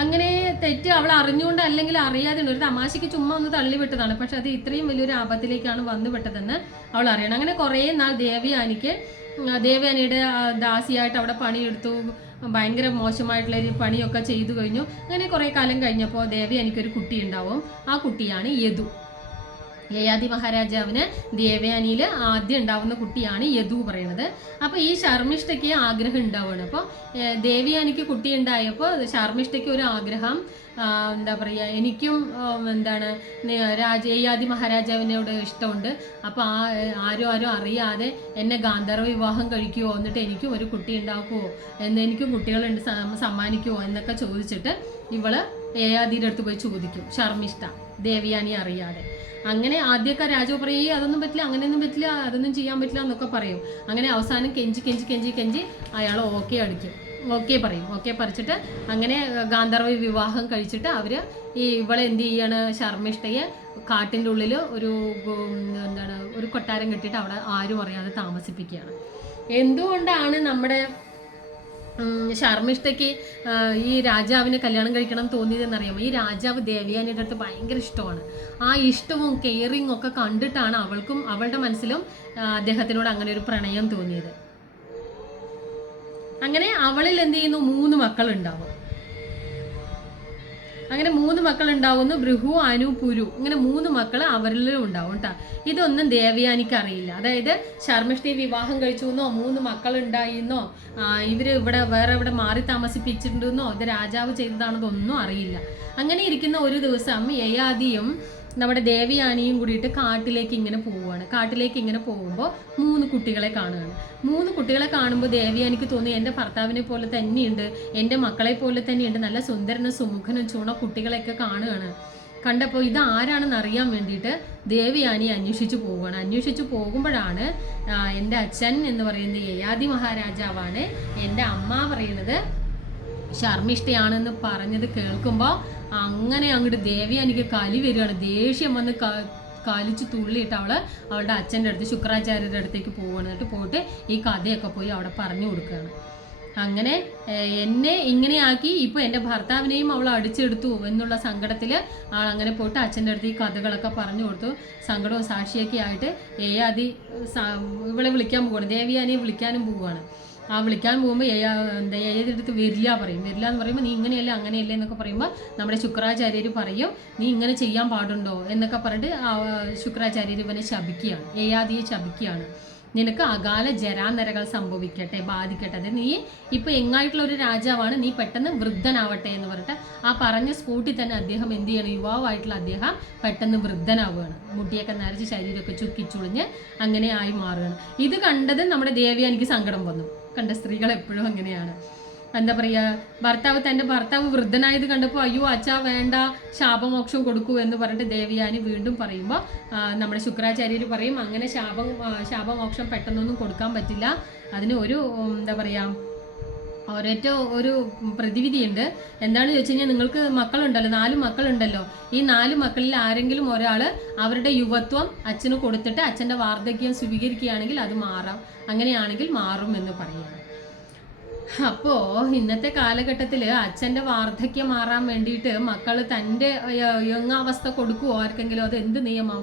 അങ്ങനെ തെറ്റ് അവൾ അറിഞ്ഞുകൊണ്ട് അല്ലെങ്കിൽ അറിയാതെ ഒരു തമാശയ്ക്ക് ചുമ്മാ ഒന്ന് തള്ളിവിട്ടതാണ്, പക്ഷെ അത് ഇത്രയും വലിയൊരു ആപത്തിലേക്കാണ് വന്നുപെട്ടതെന്ന് അവൾ അറിയണം. അങ്ങനെ കുറേ നാൾ ദേവയാനിയുടെ ദാസിയായിട്ട് അവിടെ പണിയെടുത്തു, ഭയങ്കര മോശമായിട്ടുള്ളൊരു പണിയൊക്കെ ചെയ്തു കഴിഞ്ഞു. അങ്ങനെ കുറേ കാലം കഴിഞ്ഞപ്പോൾ ദേവയാനിക്കൊരു കുട്ടി ഉണ്ടാവും. ആ കുട്ടിയാണ് യദു. യയാതി മഹാരാജാവിന് ദേവയാനിയിൽ ആദ്യം ഉണ്ടാവുന്ന കുട്ടിയാണ് യദു പറയുന്നത്. അപ്പോൾ ഈ ശർമ്മിഷ്ഠയ്ക്ക് ആഗ്രഹം ഉണ്ടാവുകയാണ്. അപ്പോൾ ദേവയാനിക്ക് കുട്ടി ഉണ്ടായപ്പോൾ ശർമ്മിഷ്ഠയ്ക്ക് ഒരു ആഗ്രഹം, എന്താ പറയുക, എനിക്കും എന്താണ് യയാതി മഹാരാജാവിനോട് ഇഷ്ടമുണ്ട്, അപ്പോൾ ആരും അറിയാതെ എന്നെ ഗാന്ധർവ വിവാഹം കഴിക്കുമോ, എന്നിട്ട് എനിക്കും ഒരു കുട്ടി ഉണ്ടാക്കുമോ, എനിക്കും കുട്ടികളുണ്ട് സമ്മാനിക്കുമോ എന്നൊക്കെ ചോദിച്ചിട്ട് ഇവള് യയാതിയുടെ അടുത്ത് പോയി ചോദിക്കും, ശർമ്മിഷ്ഠ ദേവയാനി അറിയാതെ. അങ്ങനെ ആദ്യമൊക്കെ രാജാവ് പറയും, അതൊന്നും പറ്റില്ല, അങ്ങനെയൊന്നും പറ്റില്ല, അതൊന്നും ചെയ്യാൻ പറ്റില്ല എന്നൊക്കെ പറയും. അങ്ങനെ അവസാനം കെഞ്ചി അയാൾ ഓക്കെ പറയും. ഓക്കെ പറിച്ചിട്ട് അങ്ങനെ ഗാന്ധർവ വിവാഹം കഴിച്ചിട്ട് അവര് ഇവളെ എന്ത് ചെയ്യാണ്, ശർമ്മിഷ്ഠയെ കാട്ടിൻ്റെ ഉള്ളിൽ ഒരു കൊട്ടാരം കെട്ടിയിട്ട് അവിടെ ആരും അറിയാതെ താമസിപ്പിക്കുകയാണ്. എന്തുകൊണ്ടാണ് നമ്മുടെ ശർമ്മിഷ്ഠയ്ക്ക് ഈ രാജാവിനെ കല്യാണം കഴിക്കണം തോന്നിയതെന്നറിയാമോ? ഈ രാജാവ് ദേവയാനിയുടെ അടുത്ത് ഭയങ്കര ഇഷ്ടമാണ്. ആ ഇഷ്ടവും കെയറിങ് ഒക്കെ കണ്ടിട്ടാണ് അവൾക്കും അവളുടെ മനസ്സിലും അദ്ദേഹത്തിനോട് അങ്ങനെ ഒരു പ്രണയം തോന്നിയത്. അങ്ങനെ അവളിൽ എന്ത് ചെയ്യുന്നു, 3 മക്കളുണ്ടാവും. അങ്ങനെ 3 മക്കളുണ്ടാവുന്നു, ഭൃഹു, അനു, പുരു, ഇങ്ങനെ 3 മക്കൾ അവരിലും ഉണ്ടാവും കേട്ടോ. ഇതൊന്നും ദേവയാനിക്ക് അറിയില്ല. അതായത് ശർമ്മിഷ്ഠയെ വിവാഹം കഴിച്ചു എന്നോ 3 മക്കളുണ്ടായിരുന്നോ ഇവർ വേറെ ഇവിടെ മാറി താമസിപ്പിച്ചിട്ടുണ്ടെന്നോ ഇത് രാജാവ് ചെയ്തതാണെന്നൊന്നും അറിയില്ല. അങ്ങനെ ഇരിക്കുന്ന ഒരു ദിവസം യയാതിയും നമ്മുടെ ദേവയാനിയും കൂടിയിട്ട് കാട്ടിലേക്ക് ഇങ്ങനെ പോകുമ്പോൾ 3 കുട്ടികളെ കാണുകയാണ്. 3 കുട്ടികളെ കാണുമ്പോൾ ദേവയാനിക്ക് തോന്നി, എൻ്റെ ഭർത്താവിനെ പോലെ തന്നെയുണ്ട്, എൻ്റെ മക്കളെ പോലെ തന്നെയുണ്ട്, നല്ല സുന്ദരനും സുമുഖനും ചൂണ കുട്ടികളെയൊക്കെ കാണുകയാണ്. കണ്ടപ്പോൾ ഇത് ആരാണെന്ന് അറിയാൻ വേണ്ടിയിട്ട് ദേവയാനി അന്വേഷിച്ചു പോകുമ്പോഴാണ് എൻ്റെ അച്ഛൻ എന്ന് പറയുന്നത് യയാതി മഹാരാജാവാണ്, എൻ്റെ അമ്മ പറയുന്നത് ശർമ്മിഷ്ഠയാണെന്ന് പറഞ്ഞത് കേൾക്കുമ്പോൾ അങ്ങനെ അങ്ങോട്ട് ദേവയാനിക്ക് കലി വരികയാണ്. ദേഷ്യം വന്ന് കാലിച്ച് തുള്ളിയിട്ട് അവളുടെ അച്ഛൻ്റെ അടുത്ത് ശുക്രാചാര്യരുടെ അടുത്തേക്ക് പോവുകയാണ്. എന്നിട്ട് പോയിട്ട് ഈ കഥയൊക്കെ പോയി അവിടെ പറഞ്ഞു കൊടുക്കുകയാണ്. അങ്ങനെ എന്നെ ഇങ്ങനെയാക്കി ഇപ്പോൾ എൻ്റെ ഭർത്താവിനെയും അവൾ അടിച്ചെടുത്തു എന്നുള്ള സങ്കടത്തിൽ അങ്ങനെ പോയിട്ട് അച്ഛൻ്റെ അടുത്ത് ഈ കഥകളൊക്കെ പറഞ്ഞു കൊടുത്തു. സങ്കടവും സാക്ഷിയൊക്കെ ആയിട്ട് യയാതി ഇവളെ വിളിക്കാൻ പോവുകയാണ്, ദേവയാനിയെ വിളിക്കാനും പോവുകയാണ്. വിളിക്കാൻ പോകുമ്പോൾ യയാതിയുടെ അടുത്ത് വരില്ല എന്ന് പറയുമ്പോൾ നീ ഇങ്ങനെയല്ല അങ്ങനെയല്ല എന്നൊക്കെ പറയുമ്പോൾ നമ്മുടെ ശുക്രാചാര്യർ പറയും നീ ഇങ്ങനെ ചെയ്യാൻ പാടുണ്ടോ എന്നൊക്കെ പറഞ്ഞിട്ട് ശുക്രാചാര്യർ ഇവനെ ശപിക്കുകയാണ്, യയാതിയെ ശപിക്കുകയാണ്. നിനക്ക് അകാല ജരാനരകൾ സംഭവിക്കട്ടെ, ബാധിക്കട്ടെ. അത് നീ ഇപ്പം എങ്ങായിട്ടുള്ള ഒരു രാജാവാണ്, നീ പെട്ടെന്ന് വൃദ്ധനാവട്ടെ എന്ന് പറഞ്ഞിട്ട് ആ പറഞ്ഞ സ്പോട്ടിൽ തന്നെ അദ്ദേഹം എന്ത് ചെയ്യണം, യുവാവായിട്ടുള്ള അദ്ദേഹം പെട്ടെന്ന് വൃദ്ധനാവുകയാണ്. മുടിയൊക്കെ നരച്ച് ശരീരമൊക്കെ ചുക്കിച്ചുളിഞ്ഞ് അങ്ങനെ ആയി മാറുകയാണ്. ഇത് കണ്ടത് നമ്മുടെ ദേവയാനിക്ക് സങ്കടം വന്നു. കണ്ട സ്ത്രീകൾ എപ്പോഴും അങ്ങനെയാണ്. എന്താ പറയുക, തൻ്റെ ഭർത്താവ് വൃദ്ധനായത് കണ്ടപ്പോൾ അയ്യോ അച്ഛാ വേണ്ട, ശാപമോക്ഷം കൊടുക്കൂ എന്ന് പറഞ്ഞിട്ട് ദേവയാനി വീണ്ടും പറയുമ്പോൾ നമ്മുടെ ശുക്രാചാര്യർ പറയും അങ്ങനെ ശാപമോക്ഷം പെട്ടെന്നൊന്നും കൊടുക്കാൻ പറ്റില്ല. അതിന് ഒരു എന്താ പറയുക ഒരേറ്റ ഒരു പ്രതിവിധിയുണ്ട്. എന്താണെന്ന് ചോദിച്ചു കഴിഞ്ഞാൽ നിങ്ങൾക്ക് മക്കളുണ്ടല്ലോ, 4 മക്കളുണ്ടല്ലോ, ഈ 4 മക്കളിൽ ആരെങ്കിലും ഒരാൾ അവരുടെ യുവത്വം അച്ഛന് കൊടുത്തിട്ട് അച്ഛൻ്റെ വാർദ്ധക്യം സ്വീകരിക്കുകയാണെങ്കിൽ അത് മാറാം, അങ്ങനെയാണെങ്കിൽ മാറും എന്ന് പറയുകയാണ്. അപ്പോൾ ഇന്നത്തെ കാലഘട്ടത്തിൽ അച്ഛൻ്റെ വാർദ്ധക്യം മാറാൻ വേണ്ടിയിട്ട് മക്കൾ തൻ്റെ യങ്ങാവസ്ഥ കൊടുക്കുമോ ആർക്കെങ്കിലും? അത് എന്ത് നിയമം?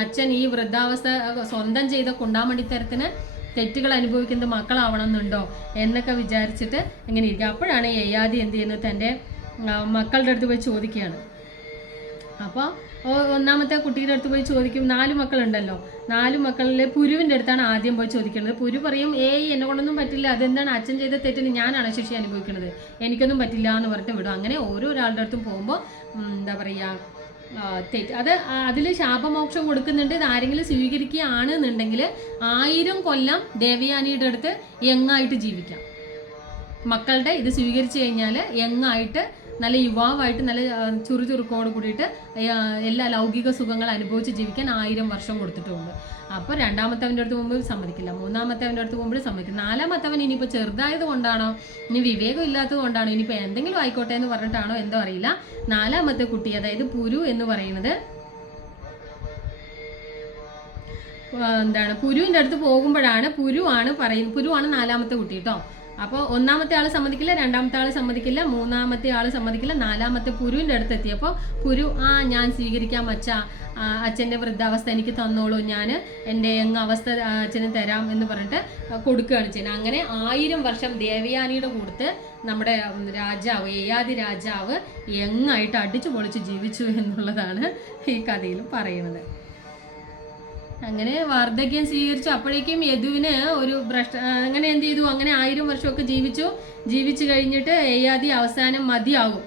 അച്ഛൻ ഈ വൃദ്ധാവസ്ഥ സ്വന്തം ചെയ്ത കുണ്ടാമണിത്തരത്തിന് തെറ്റുകൾ അനുഭവിക്കുന്നത് മക്കളാവണമെന്നുണ്ടോ എന്നൊക്കെ വിചാരിച്ചിട്ട് ഇങ്ങനെ ഇരിക്കുക. അപ്പോഴാണ് യയാതി എന്ത് ചെയ്യുന്നത്, തൻ്റെ മക്കളുടെ അടുത്ത് പോയി ചോദിക്കുകയാണ്. അപ്പോൾ ഒന്നാമത്തെ കുട്ടിയുടെ അടുത്ത് പോയി ചോദിക്കും. 4 മക്കളുണ്ടല്ലോ, 4 മക്കളിൽ പുരുവിൻ്റെ അടുത്താണ് ആദ്യം പോയി ചോദിക്കുന്നത്. പുരു പറയും എന്നെ കൊണ്ടൊന്നും പറ്റില്ല, അതെന്താണ് അച്ഛൻ ചെയ്ത തെറ്റിന് ഞാനാണ് ശിക്ഷ അനുഭവിക്കുന്നത്, എനിക്കൊന്നും പറ്റില്ല എന്ന് പറഞ്ഞിട്ട് വിടും. അങ്ങനെ ഓരോരാളുടെ അടുത്തും പോകുമ്പോൾ എന്താ പറയുക അതിൽ ശാപമോക്ഷം കൊടുക്കുന്നുണ്ട്. ഇത് ആരെങ്കിലും സ്വീകരിക്കുകയാണെന്നുണ്ടെങ്കിൽ 1000 കൊല്ലം ദേവയാനിയുടെ അടുത്ത് യങ്ങായിട്ട് ജീവിക്കാം. മക്കളുടെ ഇത് സ്വീകരിച്ചു കഴിഞ്ഞാൽ യങ്ങായിട്ട് നല്ല യുവാവായിട്ട് നല്ല ചുറുചുറുക്കോട് കൂടിയിട്ട് എല്ലാ ലൗകിക സുഖങ്ങൾ അനുഭവിച്ച് ജീവിക്കാൻ 1000 വർഷം കൊടുത്തിട്ടുമുണ്ട്. അപ്പോൾ രണ്ടാമത്തവൻ്റെ അടുത്ത് പോകുമ്പോൾ സമ്മതിക്കില്ല, മൂന്നാമത്തവൻ്റെ അടുത്ത് പോകുമ്പോൾ സമ്മതിക്കില്ല, നാലാമത്തവൻ ഇനിയിപ്പോൾ ചെറുതായത് കൊണ്ടാണോ, ഇനി വിവേകം ഇല്ലാത്തത് കൊണ്ടാണോ, ഇനിയിപ്പോൾ എന്തെങ്കിലും ആയിക്കോട്ടെ എന്ന് പറഞ്ഞിട്ടാണോ എന്തോ അറിയില്ല, 4ാമത്തെ കുട്ടി അതായത് പുരു എന്ന് പറയുന്നത് പുരുവിൻ്റെ അടുത്ത് പോകുമ്പോഴാണ് പുരുവാണ് 4ാമത്തെ കുട്ടി കേട്ടോ. അപ്പോൾ 1ാമത്തെ ആൾ സമ്മതിക്കില്ല, 2ാമത്തെ ആൾ സമ്മതിക്കില്ല, 3ാമത്തെ ആൾ സമ്മതിക്കില്ല, 4ാമത്തെ പുരുവിൻ്റെ അടുത്ത് എത്തിയപ്പോൾ പുരു ഞാൻ സ്വീകരിക്കാം അച്ഛൻ്റെ വൃദ്ധാവസ്ഥ എനിക്ക് തന്നോളൂ, ഞാൻ എൻ്റെ അവസ്ഥ അച്ഛന് തരാം എന്ന് പറഞ്ഞിട്ട് കൊടുക്കുകയാണ് ചെയ്യുന്നത്. അങ്ങനെ 1000 വർഷം ദേവയാനിയുടെ കൂടത്ത് നമ്മുടെ രാജാവ് യയാതി രാജാവ് യങ്ങായിട്ട് അടിച്ചു പൊളിച്ച് ജീവിച്ചു എന്നുള്ളതാണ് ഈ കഥയിൽ പറയുന്നത്. അങ്ങനെ വാർദ്ധക്യം സ്വീകരിച്ചു. അപ്പോഴേക്കും യദുവിന് ഒരു അങ്ങനെ എന്ത് ചെയ്തു, അങ്ങനെ 1000 വർഷമൊക്കെ ജീവിച്ചു കഴിഞ്ഞിട്ട് യയാതി അവസാനം മതിയാകും.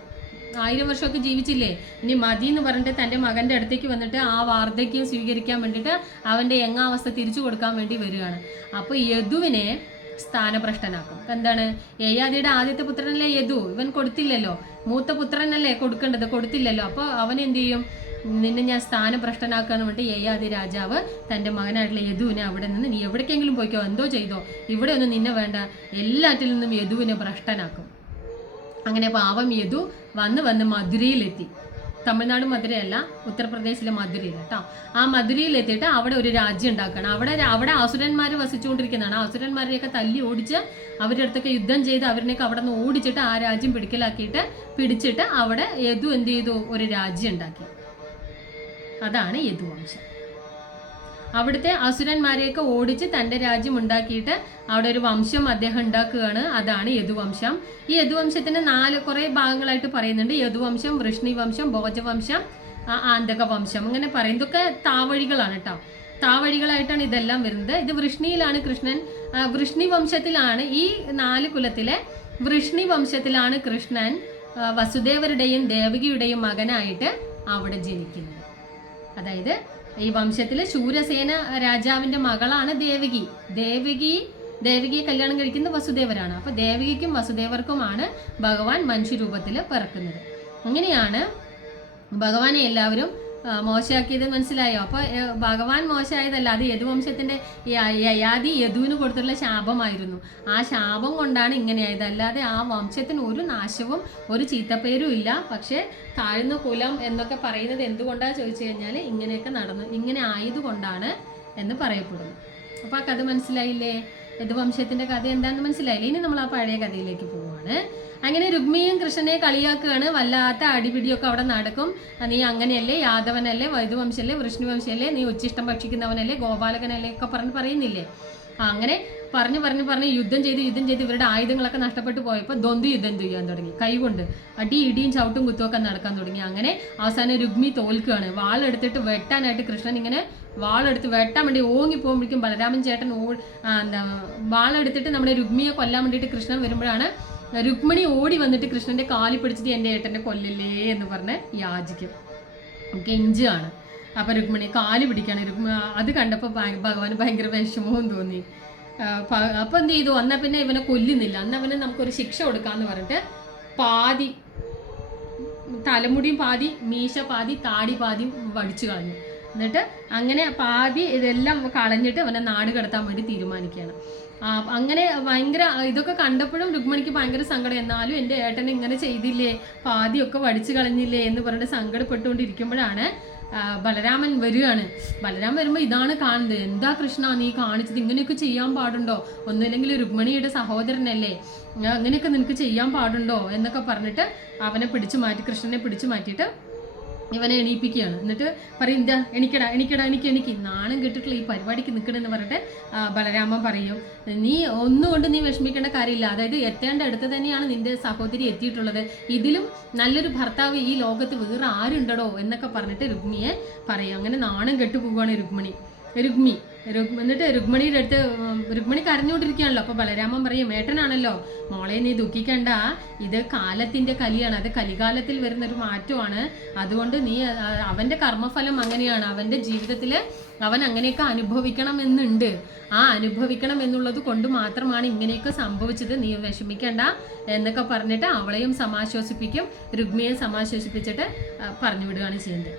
1000 വർഷമൊക്കെ ജീവിച്ചില്ലേ, ഇനി മതി എന്ന് പറഞ്ഞിട്ട് തൻ്റെ മകൻ്റെ അടുത്തേക്ക് വന്നിട്ട് ആ വാർദ്ധക്യം സ്വീകരിക്കാൻ വേണ്ടിയിട്ട് അവൻ്റെ യങ്ങാവസ്ഥ തിരിച്ചു കൊടുക്കാൻ വേണ്ടി വരികയാണ്. അപ്പോൾ യദുവിനെ സ്ഥാനഭ്രഷ്ടനാക്കും. എന്താണ്, യയാതിയുടെ ആദ്യത്തെ പുത്രനല്ലേ യദു, ഇവൻ കൊടുത്തില്ലല്ലോ, മൂത്ത പുത്രനല്ലേ കൊടുക്കേണ്ടത്, കൊടുത്തില്ലല്ലോ. അപ്പോൾ അവൻ എന്ത് ചെയ്യും, നിന്നെ ഞാൻ സ്ഥാനഭ്രഷ്ടനാക്കാൻ വേണ്ടി യയാതി രാജാവ് തൻ്റെ മകനായിട്ടുള്ള യദുവിനെ അവിടെ നിന്ന് നീ എവിടേക്കെങ്കിലും പോയിക്കോ, എന്തോ ചെയ്തോ, ഇവിടെ ഒന്നും നിന്നെ വേണ്ട, എല്ലാറ്റിൽ നിന്നും യദുവിനെ ഭ്രഷ്ടനാക്കും. അങ്ങനെ പാവം യദു വന്ന് മധുരയിലെത്തി. തമിഴ്നാട് മധുരയല്ല, ഉത്തർപ്രദേശിലെ മധുരയിൽ കേട്ടോ. ആ മധുരയിലെത്തിയിട്ട് അവിടെ ഒരു രാജ്യം ഉണ്ടാക്കണം. അവിടെ അസുരന്മാർ വസിച്ചുകൊണ്ടിരിക്കുന്നതാണ്. അസുരന്മാരെയൊക്കെ തല്ലി ഓടിച്ച് അവരുടെ അടുത്തൊക്കെ യുദ്ധം ചെയ്ത് അവരിനെയൊക്കെ അവിടെ നിന്ന് ഓടിച്ചിട്ട് ആ രാജ്യം പിടിച്ചിട്ട് അവിടെ യദു എന്ത് ചെയ്തു, ഒരു രാജ്യം ഉണ്ടാക്കി. അതാണ് യദുവംശം. അവിടുത്തെ അസുരന്മാരെയൊക്കെ ഓടിച്ച് തൻ്റെ രാജ്യം ഉണ്ടാക്കിയിട്ട് അവിടെ ഒരു വംശം അദ്ദേഹം ഉണ്ടാക്കുകയാണ്. അതാണ് യദുവംശം. ഈ യദുവംശത്തിന് 4 കുറേ ഭാഗങ്ങളായിട്ട് പറയുന്നുണ്ട്. യദുവംശം, വൃഷ്ണിവംശം, ഭോജവംശം, ആന്തകവംശം, അങ്ങനെ പറയും. ഇതൊക്കെ താവഴികളാണ് കേട്ടോ. താവഴികളായിട്ടാണ് ഇതെല്ലാം വരുന്നത്. ഇത് വൃഷ്ണിയിലാണ് കൃഷ്ണൻ, വൃഷ്ണിവംശത്തിലാണ് ഈ 4 കുലത്തിലെ വൃഷ്ണിവംശത്തിലാണ് കൃഷ്ണൻ വസുദേവരുടെയും ദേവകിയുടെയും മകനായിട്ട് അവിടെ ജനിക്കുന്നത്. അതായത് ഈ വംശത്തിലെ ശൂരസേന രാജാവിൻ്റെ മകളാണ് ദേവകി. ദേവകിയെ കല്യാണം കഴിക്കുന്നത് വസുദേവരാണ്. അപ്പോൾ ദേവകിക്കും വസുദേവർക്കുമാണ് ഭഗവാൻ മനുഷ്യരൂപത്തിൽ പിറക്കുന്നത്. അങ്ങനെയാണ് ഭഗവാനെ എല്ലാവരും മോശമാക്കിയത് മനസ്സിലായോ? അപ്പോൾ ഭഗവാൻ മോശമായതല്ല, അത് യദുവംശത്തിൻ്റെ യയാതി യദുവിന് കൊടുത്തിട്ടുള്ള ശാപമായിരുന്നു. ആ ശാപം കൊണ്ടാണ് ഇങ്ങനെയായത്, അല്ലാതെ ആ വംശത്തിന് ഒരു നാശവും ഒരു ചീത്തപ്പേരും ഇല്ല. പക്ഷേ താഴ്ന്ന കുലം എന്നൊക്കെ പറയുന്നത് എന്തുകൊണ്ടാണ് ചോദിച്ചു കഴിഞ്ഞാൽ ഇങ്ങനെയൊക്കെ നടന്നു, ഇങ്ങനെ ആയതുകൊണ്ടാണ് എന്ന് പറയപ്പെടുന്നു. അപ്പോൾ ആ കഥ മനസ്സിലായില്ലേ? യദുവംശത്തിൻ്റെ കഥ എന്താണെന്ന് മനസ്സിലായില്ലേ? ഇനി നമ്മൾ ആ പഴയ കഥയിലേക്ക് പോവുകയാണ്. അങ്ങനെ രുക്മിണിയും കൃഷ്ണനെ കളിയാക്കുകയാണ്. വല്ലാത്ത അടിപിടിയൊക്കെ അവിടെ നടക്കും. നീ അങ്ങനെയല്ലേ, യാദവനല്ലേ, വൈദുവംശല്ലേ, വൃഷ്ണുവംശല്ലേ, നീ ഉച്ചിഷ്ടം ഭക്ഷിക്കുന്നവനല്ലേ, ഗോപാലകനല്ലേ ഒക്കെ പറയുന്നില്ലേ. അങ്ങനെ പറഞ്ഞ് യുദ്ധം ചെയ്ത് ഇവരുടെ ആയുധങ്ങളൊക്കെ നഷ്ടപ്പെട്ടു പോയപ്പോൾ ദ്വന്ദ്വ യുദ്ധം ചെയ്യാൻ തുടങ്ങി. കൈകൊണ്ട് അടി ഇടിയും ചവിട്ടും കുത്തുമൊക്കെ നടക്കാൻ തുടങ്ങി. അങ്ങനെ അവസാനം രുക്മി തോൽക്കുകയാണ്. വാളെടുത്തിട്ട് വെട്ടാനായിട്ട് കൃഷ്ണൻ ഇങ്ങനെ വാളെടുത്ത് വെട്ടാൻ വേണ്ടി ഓങ്ങി പോകുമ്പോഴേക്കും ബലരാമൻ ചേട്ടൻ വാളെടുത്തിട്ട് നമ്മുടെ രുക്മിയെ കൊല്ലാൻ വേണ്ടിയിട്ട് കൃഷ്ണൻ വരുമ്പോഴാണ് രുക്മിണി ഓടി വന്നിട്ട് കൃഷ്ണന്റെ കാലി പിടിച്ചിട്ട് എൻ്റെ ഏട്ടൻ്റെ കൊല്ലല്ലേ എന്ന് പറഞ്ഞ് യാചിക്കും. കെഞ്ചാണ്. അപ്പം രുക്മിണി കാലി പിടിക്കുകയാണ്. അത് കണ്ടപ്പോൾ ഭഗവാന് ഭയങ്കര വിഷമവും തോന്നി. അപ്പം എന്ത് ചെയ്തു, എന്നാൽ പിന്നെ ഇവനെ കൊല്ലുന്നില്ല, എന്നാൽ അവന് നമുക്കൊരു ശിക്ഷ കൊടുക്കാമെന്ന് പറഞ്ഞിട്ട് പാതി തലമുടിയും പാതി മീശ പാതി താടി പാതിയും വടിച്ചു കളഞ്ഞു. എന്നിട്ട് അങ്ങനെ പാതി ഇതെല്ലാം കളഞ്ഞിട്ട് അവനെ നാട് കടത്താൻ വേണ്ടി തീരുമാനിക്കുകയാണ്. അങ്ങനെ ഭയങ്കര ഇതൊക്കെ കണ്ടപ്പോഴും രുക്മിണിക്ക് ഭയങ്കര സങ്കടം. എന്നാലും എൻ്റെ ഏട്ടൻ ഇങ്ങനെ ചെയ്തില്ലേ, പാതിയൊക്കെ വടിച്ചു കളഞ്ഞില്ലേ എന്ന് പറഞ്ഞിട്ട് സങ്കടപ്പെട്ടുകൊണ്ടിരിക്കുമ്പോഴാണ് ബലരാമൻ വരികയാണ്. ബലരാമൻ വരുമ്പോൾ ഇതാണ് കാണുന്നത്. എന്താ കൃഷ്ണ നീ കാണിച്ചത്, ഇങ്ങനെയൊക്കെ ചെയ്യാൻ പാടുണ്ടോ, ഒന്നുമില്ലെങ്കിൽ രുക്മിണിയുടെ സഹോദരനല്ലേ, അങ്ങനെയൊക്കെ നിനക്ക് ചെയ്യാൻ പാടുണ്ടോ എന്നൊക്കെ പറഞ്ഞിട്ട് അവനെ പിടിച്ചു മാറ്റി, കൃഷ്ണനെ പിടിച്ചു മാറ്റിയിട്ട് ഇവനെ എണീപ്പിക്കുകയാണ്. എന്നിട്ട് പറയും, എന്താ എനിക്ക് നാണം കെട്ടിട്ടുള്ള ഈ പരിപാടിക്ക് നിൽക്കണമെന്ന് പറഞ്ഞിട്ട് ബലരാമൻ പറയും, നീ ഒന്നുകൊണ്ട് നീ വിഷമിക്കേണ്ട കാര്യമില്ല, അതായത് എത്തേണ്ട അടുത്ത് തന്നെയാണ് നിന്റെ സഹോദരി എത്തിയിട്ടുള്ളത്, ഇതിലും നല്ലൊരു ഭർത്താവ് ഈ ലോകത്ത് വേറെ ആരുണ്ടടോ എന്നൊക്കെ പറഞ്ഞിട്ട് രുക്മിയെ പറയും. അങ്ങനെ നാണം കെട്ടു പോവുകയാണ് രുക്മി. എന്നിട്ട് രുക്മിണിയുടെ അടുത്ത് രുക്മിണി കരഞ്ഞുകൊണ്ടിരിക്കുകയാണല്ലോ. അപ്പോൾ ബലരാമൻ പറയും, ഏട്ടനാണല്ലോ മോളെ നീ ദുഃഖിക്കണ്ട, ഇത് കാലത്തിൻ്റെ കലിയാണ്, അത് കലികാലത്തിൽ വരുന്നൊരു മാറ്റമാണ്, അതുകൊണ്ട് നീ അവൻ്റെ കർമ്മഫലം അങ്ങനെയാണ്, അവൻ്റെ ജീവിതത്തിൽ അവൻ അങ്ങനെയൊക്കെ അനുഭവിക്കണം എന്നുണ്ട്, ആ അനുഭവിക്കണം എന്നുള്ളത് കൊണ്ട് മാത്രമാണ് ഇങ്ങനെയൊക്കെ സംഭവിച്ചത്, നീ വിഷമിക്കണ്ട എന്നൊക്കെ പറഞ്ഞിട്ട് അവളെയും സമാശ്വസിപ്പിക്കും, രുക്മിയെ സമാശ്വസിപ്പിച്ചിട്ട് പറഞ്ഞു വിടുകയാണ് ചെയ്യുന്നത്.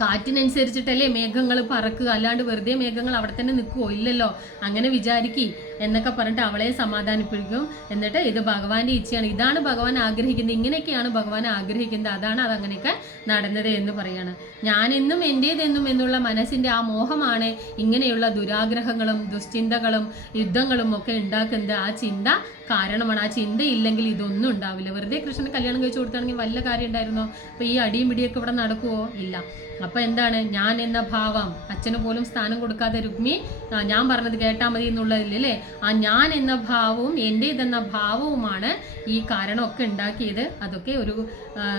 കാറ്റിനനുസരിച്ചിട്ടല്ലേ മേഘങ്ങൾ പറക്കുക, അല്ലാണ്ട് വെറുതെ മേഘങ്ങൾ അവിടെ തന്നെ നിൽക്കുമോ, ഇല്ലല്ലോ, അങ്ങനെ വിചാരിക്കി എന്നൊക്കെ പറഞ്ഞിട്ട് അവളെ സമാധാനിപ്പിക്കും. എന്നിട്ട് ഇത് ഭഗവാന്റെ ഇച്ഛയാണ്, ഇതാണ് ഭഗവാൻ ആഗ്രഹിക്കുന്നത്, ഇങ്ങനെയൊക്കെയാണ് ഭഗവാൻ ആഗ്രഹിക്കുന്നത്, അതാണ് അതങ്ങനെയൊക്കെ നടന്നത് എന്ന് പറയാണ്. ഞാനെന്നും എൻ്റേതെന്നും എന്നുള്ള മനസ്സിൻ്റെ ആ മോഹമാണ് ഇങ്ങനെയുള്ള ദുരാഗ്രഹങ്ങളും ദുശ്ചിന്തകളും യുദ്ധങ്ങളും ഒക്കെ ഉണ്ടാക്കുന്നത്. ആ ചിന്ത കാരണമാണ്, ആ ചിന്ത ഇല്ലെങ്കിൽ ഇതൊന്നും ഉണ്ടാവില്ല. വെറുതെ കൃഷ്ണന് കല്യാണം കഴിച്ചു കൊടുത്താണെങ്കിൽ വല്ല കാര്യം ഉണ്ടായിരുന്നോ? അപ്പോൾ ഈ അടിയും പിടിയൊക്കെ ഇവിടെ നടക്കുമോ? ഇല്ല. അപ്പോൾ എന്താണ്, ഞാൻ എന്ന ഭാവം, അച്ഛന് പോലും സ്ഥാനം കൊടുക്കാതെ രുക്മി ഞാൻ പറഞ്ഞത് കേട്ടാൽ മതി എന്നുള്ളതില്ലേ, ആ ഞാൻ എന്ന ഭാവവും എൻ്റേതെന്ന ഭാവവുമാണ് ഈ കാരണമൊക്കെ ഉണ്ടാക്കിയത്. അതൊക്കെ ഒരു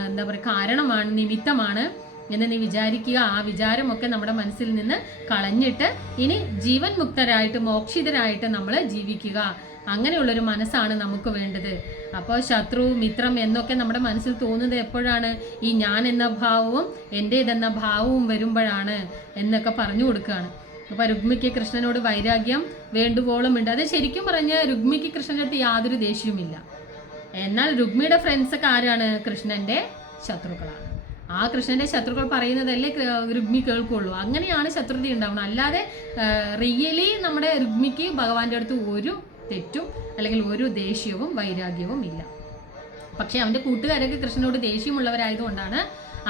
എന്താ പറയുക കാരണമാണ്, നിമിത്തമാണ് എന്ന് നീ വിചാരിക്കുക. ആ വിചാരമൊക്കെ നമ്മുടെ മനസ്സിൽ നിന്ന് കളഞ്ഞിട്ട് ഇനി ജീവൻ മുക്തരായിട്ട് മോക്ഷിതരായിട്ട് നമ്മൾ ജീവിക്കുക. അങ്ങനെയുള്ളൊരു മനസ്സാണ് നമുക്ക് വേണ്ടത്. അപ്പോൾ ശത്രു മിത്രം എന്നൊക്കെ നമ്മുടെ മനസ്സിൽ തോന്നുന്നത് എപ്പോഴാണ്, ഈ ഞാൻ എന്ന ഭാവവും എൻ്റേതെന്ന ഭാവവും വരുമ്പോഴാണ് എന്നൊക്കെ പറഞ്ഞു കൊടുക്കുകയാണ്. അപ്പോൾ രുക്മിക്ക് കൃഷ്ണനോട് വൈരാഗ്യം വേണ്ടുവോളം ഉണ്ട്. അത് ശരിക്കും പറഞ്ഞാൽ രുക്മിക്ക് കൃഷ്ണൻ്റെ അടുത്ത് യാതൊരു ദേഷ്യവുമില്ല. എന്നാൽ രുക്മിയുടെ ഫ്രണ്ട്സൊക്കെ ആരാണ്? കൃഷ്ണൻ്റെ ശത്രുക്കളാണ്. ആ കൃഷ്ണൻ്റെ ശത്രുക്കൾ പറയുന്നതല്ലേ രുക്മി കേൾക്കുള്ളൂ. അങ്ങനെയാണ് ശത്രുത ഉണ്ടാവുന്നത്. അല്ലാതെ റിയലി നമ്മുടെ രുക്മിക്ക് ഭഗവാന്റെ അടുത്ത് ഒരു തെറ്റും അല്ലെങ്കിൽ ഒരു ദേഷ്യവും വൈരാഗ്യവും ഇല്ല. പക്ഷെ അവൻ്റെ കൂട്ടുകാരൊക്കെ കൃഷ്ണനോട് ദേഷ്യമുള്ളവരായതുകൊണ്ടാണ്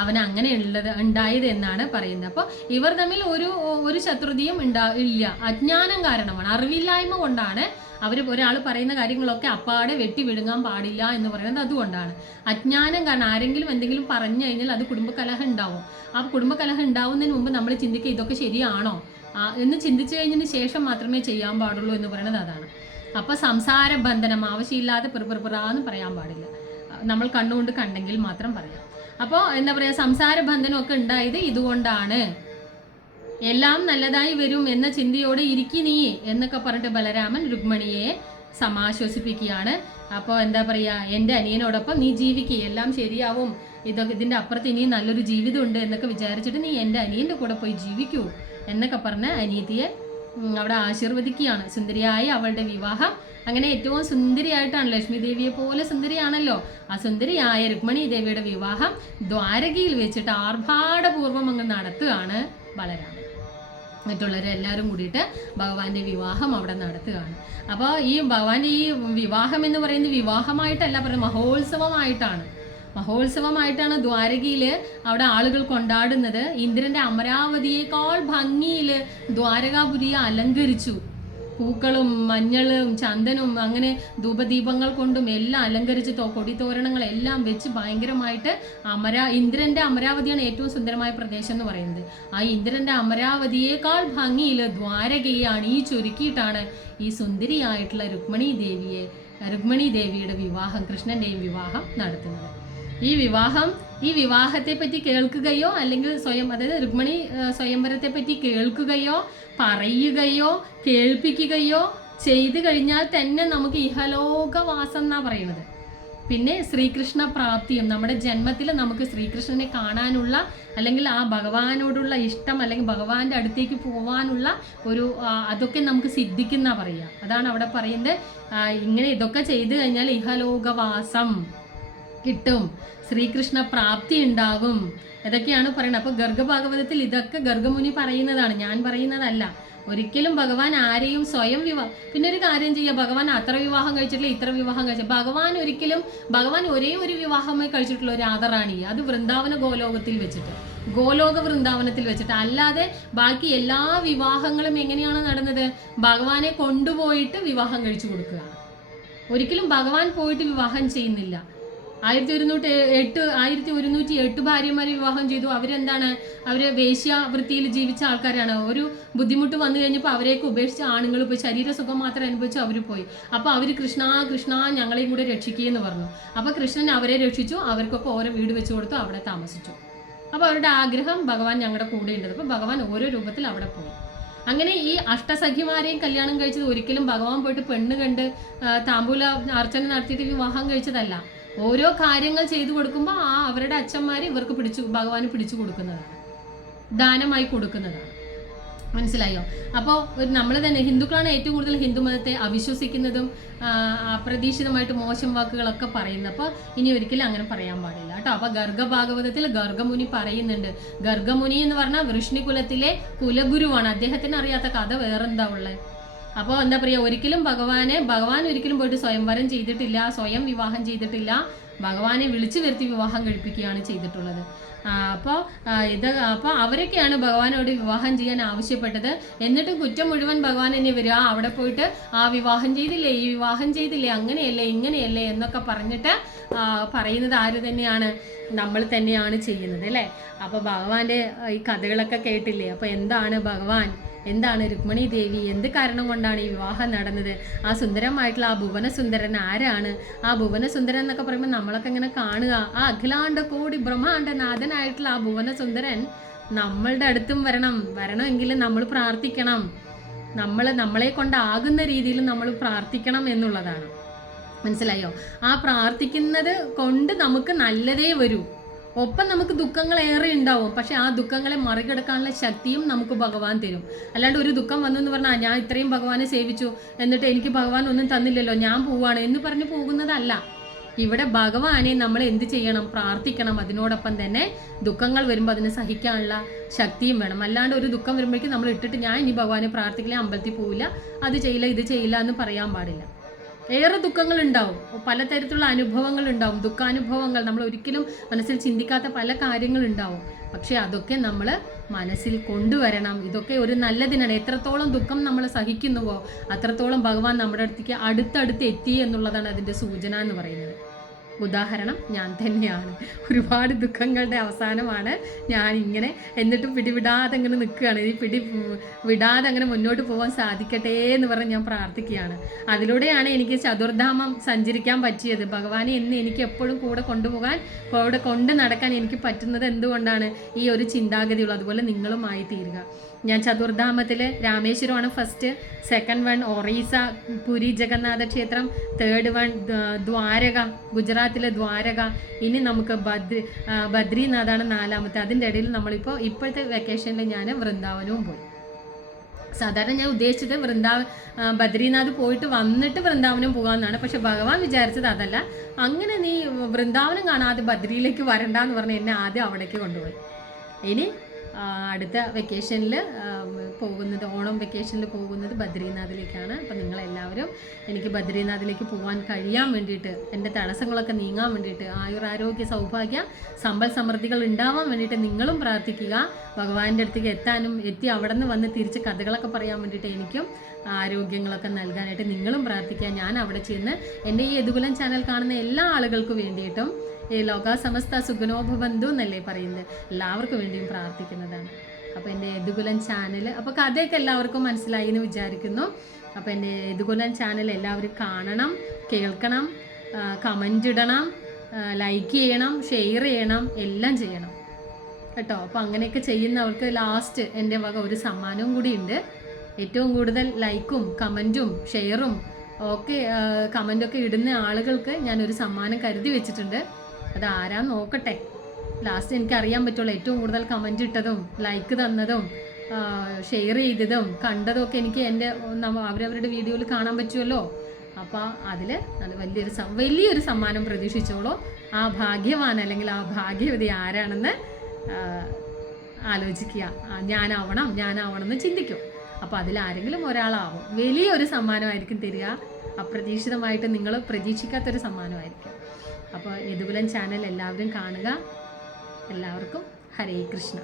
അവന് അങ്ങനെ ഉണ്ടായത് എന്നാണ് പറയുന്നത്. അപ്പോൾ ഇവർ തമ്മിൽ ഒരു ശത്രുതയും ഇല്ല. അജ്ഞാനം കാരണമാണ്, അറിവില്ലായ്മ കൊണ്ടാണ് ഒരാൾ പറയുന്ന കാര്യങ്ങളൊക്കെ അപ്പാടെ വെട്ടി വിഴുങ്ങാൻ പാടില്ല എന്ന് പറയുന്നത്. അതുകൊണ്ടാണ് അജ്ഞാനം കാരണം. ആരെങ്കിലും എന്തെങ്കിലും പറഞ്ഞു കഴിഞ്ഞാൽ അത് കുടുംബകലഹം ഉണ്ടാവും. ആ കുടുംബകലഹം ഉണ്ടാവുന്നതിന് മുമ്പ് നമ്മൾ ചിന്തിക്കുക ഇതൊക്കെ ശരിയാണോ എന്ന് ചിന്തിച്ചു കഴിഞ്ഞതിന് ശേഷം മാത്രമേ ചെയ്യാൻ പാടുള്ളൂ എന്ന് പറയുന്നത് അതാണ്. അപ്പോൾ സംസാര ബന്ധനം ആവശ്യമില്ലാതെ പെറുപെറുപെറാന്ന് പറയാൻ പാടില്ല. നമ്മൾ കണ്ണുകൊണ്ട് കണ്ടെങ്കിൽ മാത്രം പറയാം. അപ്പോൾ എന്താ പറയുക, സംസാര ബന്ധനമൊക്കെ ഉണ്ടായത് ഇതുകൊണ്ടാണ്. എല്ലാം നല്ലതായി വരും എന്ന ചിന്തയോടെ ഇരിക്കി നീ എന്നൊക്കെ പറഞ്ഞിട്ട് ബലരാമൻ രുക്മിണിയെ സമാശ്വസിപ്പിക്കുകയാണ്. അപ്പോൾ എന്താ പറയുക, എൻ്റെ അനിയനോടൊപ്പം നീ ജീവിക്കുക, എല്ലാം ശരിയാവും, ഇതിൻ്റെ അപ്പുറത്ത് ഇനിയും നല്ലൊരു ജീവിതമുണ്ട് എന്നൊക്കെ വിചാരിച്ചിട്ട് നീ എൻ്റെ അനിയൻ്റെ കൂടെ പോയി ജീവിക്കൂ എന്നൊക്കെ പറഞ്ഞ് അനിയത്തിയെ അവിടെ ആശീർവദിക്കുകയാണ്. സുന്ദരിയായ അവളുടെ വിവാഹം. അങ്ങനെ ഏറ്റവും സുന്ദരിയായിട്ടാണ്, ലക്ഷ്മി ദേവിയെ പോലെ സുന്ദരിയാണല്ലോ, ആ സുന്ദരിയായ രുക്മിണി ദേവിയുടെ വിവാഹം ദ്വാരകയിൽ വെച്ചിട്ട് ആർഭാടപൂർവ്വം അങ്ങ് നടത്തുകയാണ് ബലരാമൻ. മറ്റുള്ളവരെല്ലാവരും കൂടിയിട്ട് ഭഗവാന്റെ വിവാഹം അവിടെ നടത്തുകയാണ്. അപ്പോൾ ഈ ഭഗവാന്റെ ഈ വിവാഹം എന്ന് പറയുന്നത് വിവാഹമായിട്ടല്ല പറയുന്നത്, മഹോത്സവമായിട്ടാണ് ദ്വാരകയിൽ അവിടെ ആളുകൾ കൊണ്ടാടുന്നത്. ഇന്ദ്രന്റെ അമരാവതിയേക്കാൾ ഭംഗിയിൽ ദ്വാരകാപുരിയെ അലങ്കരിച്ചു. പൂക്കളും മഞ്ഞളും ചന്ദനും അങ്ങനെ ധൂപദീപങ്ങൾ കൊണ്ടും എല്ലാം അലങ്കരിച്ച് കൊടിത്തോരണങ്ങളെല്ലാം വെച്ച് ഭയങ്കരമായിട്ട് ഇന്ദ്രന്റെ അമരാവതിയാണ് ഏറ്റവും സുന്ദരമായ പ്രദേശം എന്ന് പറയുന്നത്. ആ ഇന്ദ്രന്റെ അമരാവതിയേക്കാൾ ഭംഗിയിൽ ദ്വാരകയെ അണിയിച്ചൊരുക്കിയിട്ടാണ് ഈ സുന്ദരിയായിട്ടുള്ള രുക്മിണി ദേവിയുടെ വിവാഹം, കൃഷ്ണന്റെയും വിവാഹം നടത്തുന്നത്. ഈ വിവാഹത്തെ പറ്റി കേൾക്കുകയോ അല്ലെങ്കിൽ അതായത് രുക്മിണി സ്വയംവരത്തെ പറ്റി കേൾക്കുകയോ പറയുകയോ കേൾപ്പിക്കുകയോ ചെയ്തു കഴിഞ്ഞാൽ തന്നെ നമുക്ക് ഇഹലോകവാസം എന്നാ പറയുന്നത്. പിന്നെ ശ്രീകൃഷ്ണ പ്രാപ്തിയും, നമ്മുടെ ജന്മത്തിൽ നമുക്ക് ശ്രീകൃഷ്ണനെ കാണാനുള്ള അല്ലെങ്കിൽ ആ ഭഗവാനോടുള്ള ഇഷ്ടം അല്ലെങ്കിൽ ഭഗവാന്റെ അടുത്തേക്ക് പോവാനുള്ള ഒരു അതൊക്കെ നമുക്ക് സിദ്ധിക്കുന്ന പറയുക. അതാണ് അവിടെ പറയുന്നത്. ഇങ്ങനെ ഇതൊക്കെ ചെയ്തു കഴിഞ്ഞാൽ ഇഹലോകവാസം കിട്ടും, ശ്രീകൃഷ്ണ പ്രാപ്തി ഉണ്ടാകും, ഇതൊക്കെയാണ് പറയുന്നത്. അപ്പോൾ ഗർഗഭാഗവതത്തിൽ ഇതൊക്കെ ഗർഗമുനി പറയുന്നതാണ്, ഞാൻ പറയുന്നതല്ല. ഒരിക്കലും ഭഗവാൻ ആരെയും സ്വയം പിന്നെ ഒരു കാര്യം ചെയ്യുക, ഭഗവാൻ അത്ര വിവാഹം കഴിച്ചിട്ടില്ല, ഇത്ര വിവാഹം കഴിച്ചില്ല. ഭഗവാൻ ഒരേ ഒരു വിവാഹമേ കഴിച്ചിട്ടുള്ള ഒരു രാധാറാണി, അത് വൃന്ദാവന ഗോലോക വൃന്ദാവനത്തിൽ വെച്ചിട്ട്. അല്ലാതെ ബാക്കി എല്ലാ വിവാഹങ്ങളും എങ്ങനെയാണ് നടന്നത്? ഭഗവാനെ കൊണ്ടുപോയിട്ട് വിവാഹം കഴിച്ചു കൊടുക്കുകയാണ്. ഒരിക്കലും ഭഗവാൻ പോയിട്ട് വിവാഹം ചെയ്യുന്നില്ല. 1108 ഭാര്യമാരെ വിവാഹം ചെയ്തു. അവര് വേശ്യാവൃത്തിയിൽ ജീവിച്ച ആൾക്കാരാണ്. ഒരു ബുദ്ധിമുട്ട് വന്നു കഴിഞ്ഞപ്പോൾ അവരെയൊക്കെ ഉപേക്ഷിച്ച് ആണുങ്ങൾ പോയി, ശരീരസുഖം മാത്രം അനുഭവിച്ച് അവർ പോയി. അപ്പോൾ അവർ കൃഷ്ണ ഞങ്ങളെയും കൂടെ രക്ഷിക്കുകയെന്ന് പറഞ്ഞു. അപ്പോൾ കൃഷ്ണൻ അവരെ രക്ഷിച്ചു, അവർക്കൊക്കെ ഓരോ വീട് വെച്ച് കൊടുത്തു, അവിടെ താമസിച്ചു. അപ്പോൾ അവരുടെ ആഗ്രഹം ഭഗവാൻ ഞങ്ങളുടെ കൂടെ ഉണ്ടത്. അപ്പോൾ ഭഗവാൻ ഓരോ രൂപത്തിൽ അവിടെ പോയി. അങ്ങനെ ഈ അഷ്ടസഖിമാരെയും കല്യാണം കഴിച്ചത് ഒരിക്കലും ഭഗവാൻ പോയിട്ട് പെണ്ണ് കണ്ട് താമ്പൂല അർച്ചന നടത്തിയിട്ട് വിവാഹം കഴിച്ചതല്ല. ഓരോ കാര്യങ്ങൾ ചെയ്തു കൊടുക്കുമ്പോൾ അവരുടെ അച്ഛന്മാർ ഇവർക്ക് ഭഗവാന് പിടിച്ചു കൊടുക്കുന്നതാണ്, ദാനമായി കൊടുക്കുന്നതാണ്. മനസ്സിലായോ? അപ്പോൾ നമ്മൾ തന്നെ ഹിന്ദുക്കളാണ് ഏറ്റവും കൂടുതൽ ഹിന്ദു മതത്തെ അവിശ്വസിക്കുന്നതും അപ്രതീക്ഷിതമായിട്ട് മോശം വാക്കുകളൊക്കെ പറയുന്നത്. അപ്പോൾ ഇനി ഒരിക്കലും അങ്ങനെ പറയാൻ പാടില്ല കേട്ടോ. അപ്പോൾ ഗർഗഭാഗവതത്തിൽ ഗർഗമുനി പറയുന്നുണ്ട്. ഗർഗമുനി എന്ന് പറഞ്ഞാൽ വൃഷ്ണികുലത്തിലെ കുലഗുരുവാണ്. അദ്ദേഹത്തിന് അറിയാത്ത കഥ വേറെന്താ ഉള്ളത്? അപ്പോൾ എന്താ പറയുക, ഒരിക്കലും ഭഗവാൻ ഒരിക്കലും പോയിട്ട് സ്വയംവരം ചെയ്തിട്ടില്ല, സ്വയം വിവാഹം ചെയ്തിട്ടില്ല. ഭഗവാനെ വിളിച്ചു വരുത്തി വിവാഹം കഴിപ്പിക്കുകയാണ് ചെയ്തിട്ടുള്ളത്. അപ്പോൾ അവരൊക്കെയാണ് ഭഗവാനോട് വിവാഹം ചെയ്യാൻ ആവശ്യപ്പെട്ടത്. എന്നിട്ടും കുറ്റം മുഴുവൻ ഭഗവാൻ തന്നെ വരിക, അവിടെ പോയിട്ട് വിവാഹം ചെയ്തില്ലേ, ഈ വിവാഹം ചെയ്തില്ലേ, അങ്ങനെയല്ലേ ഇങ്ങനെയല്ലേ എന്നൊക്കെ പറഞ്ഞിട്ട് പറയുന്നത് ആര് തന്നെയാണ്? നമ്മൾ തന്നെയാണ് ചെയ്യുന്നത് അല്ലേ? അപ്പോൾ ഭഗവാന്റെ ഈ കഥകളൊക്കെ കേട്ടില്ലേ? അപ്പോൾ എന്താണ് രുക്മിണി ദേവി, എന്ത് കാരണം കൊണ്ടാണ് ഈ വിവാഹം നടന്നത്? ആ സുന്ദരമായിട്ടുള്ള ആ ഭുവനസുന്ദരൻ ആരാണ്? ആ ഭുവനസുന്ദരൻ എന്നൊക്കെ പറയുമ്പോൾ നമ്മളൊക്കെ ഇങ്ങനെ കാണുക, ആ അഖിലാണ്ട കോടി ബ്രഹ്മാണ്ടനാഥനായിട്ടുള്ള ആ ഭുവനസുന്ദരൻ നമ്മളുടെ അടുത്തും വരണമെങ്കിൽ നമ്മൾ പ്രാർത്ഥിക്കണം. നമ്മളെ കൊണ്ടാകുന്ന രീതിയിൽ നമ്മൾ പ്രാർത്ഥിക്കണം എന്നുള്ളതാണ്. മനസ്സിലായോ? ആ പ്രാർത്ഥിക്കുന്നത് കൊണ്ട് നമുക്ക് നല്ലതേ വരൂ. ഒപ്പം നമുക്ക് ദുഃഖങ്ങൾ ഏറെ ഉണ്ടാവും, പക്ഷെ ആ ദുഃഖങ്ങളെ മറികടക്കാനുള്ള ശക്തിയും നമുക്ക് ഭഗവാൻ തരും. അല്ലാണ്ട് ഒരു ദുഃഖം വന്നു എന്ന് പറഞ്ഞാൽ ഞാൻ ഇത്രയും ഭഗവാനെ സേവിച്ചു എന്നിട്ട് എനിക്ക് ഭഗവാൻ ഒന്നും തന്നില്ലല്ലോ, ഞാൻ പോവാണ് എന്ന് പറഞ്ഞ് പോകുന്നതല്ല. ഇവിടെ ഭഗവാനെ നമ്മൾ എന്ത് ചെയ്യണം? പ്രാർത്ഥിക്കണം. അതിനോടൊപ്പം തന്നെ ദുഃഖങ്ങൾ വരുമ്പോൾ അതിനെ സഹിക്കാനുള്ള ശക്തിയും വേണം. അല്ലാണ്ട് ഒരു ദുഃഖം വരുമ്പോഴേക്കും നമ്മൾ ഇട്ടിട്ട് ഞാൻ ഇനി ഭഗവാനെ പ്രാർത്ഥിക്കില്ല, അമ്പലത്തിൽ പോവില്ല, അത് ചെയ്യില്ല, ഇത് ചെയ്യില്ല എന്ന് പറയാൻ പാടില്ല. ഏറെ ദുഃഖങ്ങൾ ഉണ്ടാവും, പലതരത്തിലുള്ള അനുഭവങ്ങൾ ഉണ്ടാവും, ദുഃഖാനുഭവങ്ങൾ, നമ്മൾ ഒരിക്കലും മനസ്സിൽ ചിന്തിക്കാത്ത പല കാര്യങ്ങളുണ്ടാവും. പക്ഷെ അതൊക്കെ നമ്മൾ മനസ്സിൽ കൊണ്ടുവരണം. ഇതൊക്കെ ഒരു നല്ലതിനാണ്. എത്രത്തോളം ദുഃഖം നമ്മൾ സഹിക്കുന്നുവോ അത്രത്തോളം ഭഗവാൻ നമ്മുടെ അടുത്തേക്ക് അടുത്തടുത്ത് എത്തി എന്നുള്ളതാണ് അതിൻ്റെ സൂചന എന്ന് പറയുന്നത്. ഉദാഹരണം ഞാൻ തന്നെയാണ്. ഒരുപാട് ദുഃഖങ്ങളുടെ അവസാനമാണ് ഞാൻ ഇങ്ങനെ എന്നിട്ടും പിടിവിടാതെ അങ്ങനെ നിൽക്കുകയാണ്. ഈ വിടാതെ അങ്ങനെ മുന്നോട്ട് പോകാൻ സാധിക്കട്ടെ എന്ന് പറഞ്ഞ് ഞാൻ പ്രാർത്ഥിക്കുകയാണ്. അതിലൂടെയാണ് എനിക്ക് ചതുർധാമം സഞ്ചരിക്കാൻ പറ്റിയത്. ഭഗവാനെ എന്ന് എനിക്ക് എപ്പോഴും കൂടെ കൊണ്ടുപോകാൻ, കൂടെ കൊണ്ട് നടക്കാൻ എനിക്ക് പറ്റുന്നത് എന്തുകൊണ്ടാണ്? ഈ ഒരു ചിന്താഗതിയുള്ളൂ. അതുപോലെ നിങ്ങളുമായി തീരുക. ഞാൻ ചതുർധാമത്തിൽ രാമേശ്വരമാണ് first, second one Orissa Puri Jagannath ക്ഷേത്രം, തേർഡ് വൺ ദ്വാരക, ഗുജറാത്തിലെ ദ്വാരക. ഇനി നമുക്ക് ബദ്രിനാഥാണ് നാലാമത്തെ. അതിൻ്റെ ഇടയിൽ ഇപ്പോഴത്തെ വെക്കേഷനിൽ ഞാൻ വൃന്ദാവനവും പോയി. സാധാരണ ഞാൻ ഉദ്ദേശിച്ചത് ബദ്രീനാഥ് പോയിട്ട് വന്നിട്ട് വൃന്ദാവനം പോകാമെന്നാണ്. പക്ഷെ ഭഗവാൻ വിചാരിച്ചത് അതല്ല. അങ്ങനെ നീ വൃന്ദാവനം കാണാതെ ബദ്രിയിലേക്ക് വരണ്ടെന്ന് പറഞ്ഞ് എന്നെ ആദ്യം അവിടേക്ക് കൊണ്ടുപോയി. ഇനി അടുത്ത വെക്കേഷനിൽ പോകുന്നത്, ഓണം വെക്കേഷനിൽ പോകുന്നത് ബദ്രീനാഥിലേക്കാണ്. അപ്പം നിങ്ങളെല്ലാവരും എനിക്ക് ബദ്രീനാഥിലേക്ക് പോകാൻ കഴിയാൻ വേണ്ടിയിട്ട്, എൻ്റെ തടസ്സങ്ങളൊക്കെ നീങ്ങാൻ വേണ്ടിയിട്ട്, ആയുരാരോഗ്യ സൗഭാഗ്യ സമ്പൽ സമൃദ്ധികൾ ഉണ്ടാവാൻ വേണ്ടിയിട്ട് നിങ്ങളും പ്രാർത്ഥിക്കുക. ഭഗവാന്റെ അടുത്തേക്ക് എത്താനും എത്തി അവിടെ നിന്ന് വന്ന് തിരിച്ച് കഥകളൊക്കെ പറയാൻ വേണ്ടിയിട്ട് എനിക്കും ആരോഗ്യങ്ങളൊക്കെ നൽകാനായിട്ട് നിങ്ങളും പ്രാർത്ഥിക്കുക. ഞാൻ അവിടെ ചെന്ന് എൻ്റെ ഈ യദുകുലം ചാനൽ കാണുന്ന എല്ലാ ആളുകൾക്കും വേണ്ടിയിട്ടും, ഈ ലോക സമസ്ത സുഖനോഭവന്തു എന്നല്ലേ പറയുന്നത്, എല്ലാവർക്കും വേണ്ടിയും പ്രാർത്ഥിക്കുന്നതാണ്. അപ്പോൾ എൻ്റെ യദുകുലം ചാനൽ, അപ്പോൾ കഥയൊക്കെ എല്ലാവർക്കും മനസ്സിലായി എന്ന് വിചാരിക്കുന്നു. അപ്പോൾ എൻ്റെ യദുകുലം ചാനൽ എല്ലാവരും കാണണം, കേൾക്കണം, കമൻ്റ് ഇടണം, ലൈക്ക് ചെയ്യണം, ഷെയർ ചെയ്യണം, എല്ലാം ചെയ്യണം കേട്ടോ. അപ്പോൾ അങ്ങനെയൊക്കെ ചെയ്യുന്നവർക്ക് ലാസ്റ്റ് എൻ്റെ വക ഒരു സമ്മാനവും കൂടി ഉണ്ട്. ഏറ്റവും കൂടുതൽ ലൈക്കും കമൻറ്റും ഷെയറും ഒക്കെ കമൻ്റൊക്കെ ഇടുന്ന ആളുകൾക്ക് ഞാനൊരു സമ്മാനം കരുതി വെച്ചിട്ടുണ്ട്. അത് ആരാന്ന് നോക്കട്ടെ, ലാസ്റ്റ് എനിക്കറിയാൻ പറ്റുള്ളൂ. ഏറ്റവും കൂടുതൽ കമൻറ്റ് ഇട്ടതും ലൈക്ക് തന്നതും ഷെയർ ചെയ്തതും കണ്ടതും ഒക്കെ എനിക്ക് എൻ്റെ അവരവരുടെ വീഡിയോയിൽ കാണാൻ പറ്റുമല്ലോ. അപ്പോൾ അതിൽ നല്ല വലിയൊരു സമ്മാനം പ്രതീക്ഷിച്ചോളൂ. ആ ഭാഗ്യവാൻ അല്ലെങ്കിൽ ആ ഭാഗ്യവതി ആരാണെന്ന് ആലോചിക്കുക. ഞാനാവണം എന്ന് ചിന്തിക്കും. അപ്പോൾ അതിലാരെങ്കിലും ഒരാളാവും. വലിയൊരു സമ്മാനമായിരിക്കും തരിക. അപ്രതീക്ഷിതമായിട്ട് നിങ്ങൾ പ്രതീക്ഷിക്കാത്തൊരു സമ്മാനമായിരിക്കും. അപ്പോൾ യദുകുലം ചാനൽ എല്ലാവരും കാണുക. എല്ലാവർക്കും ഹരേ കൃഷ്ണ.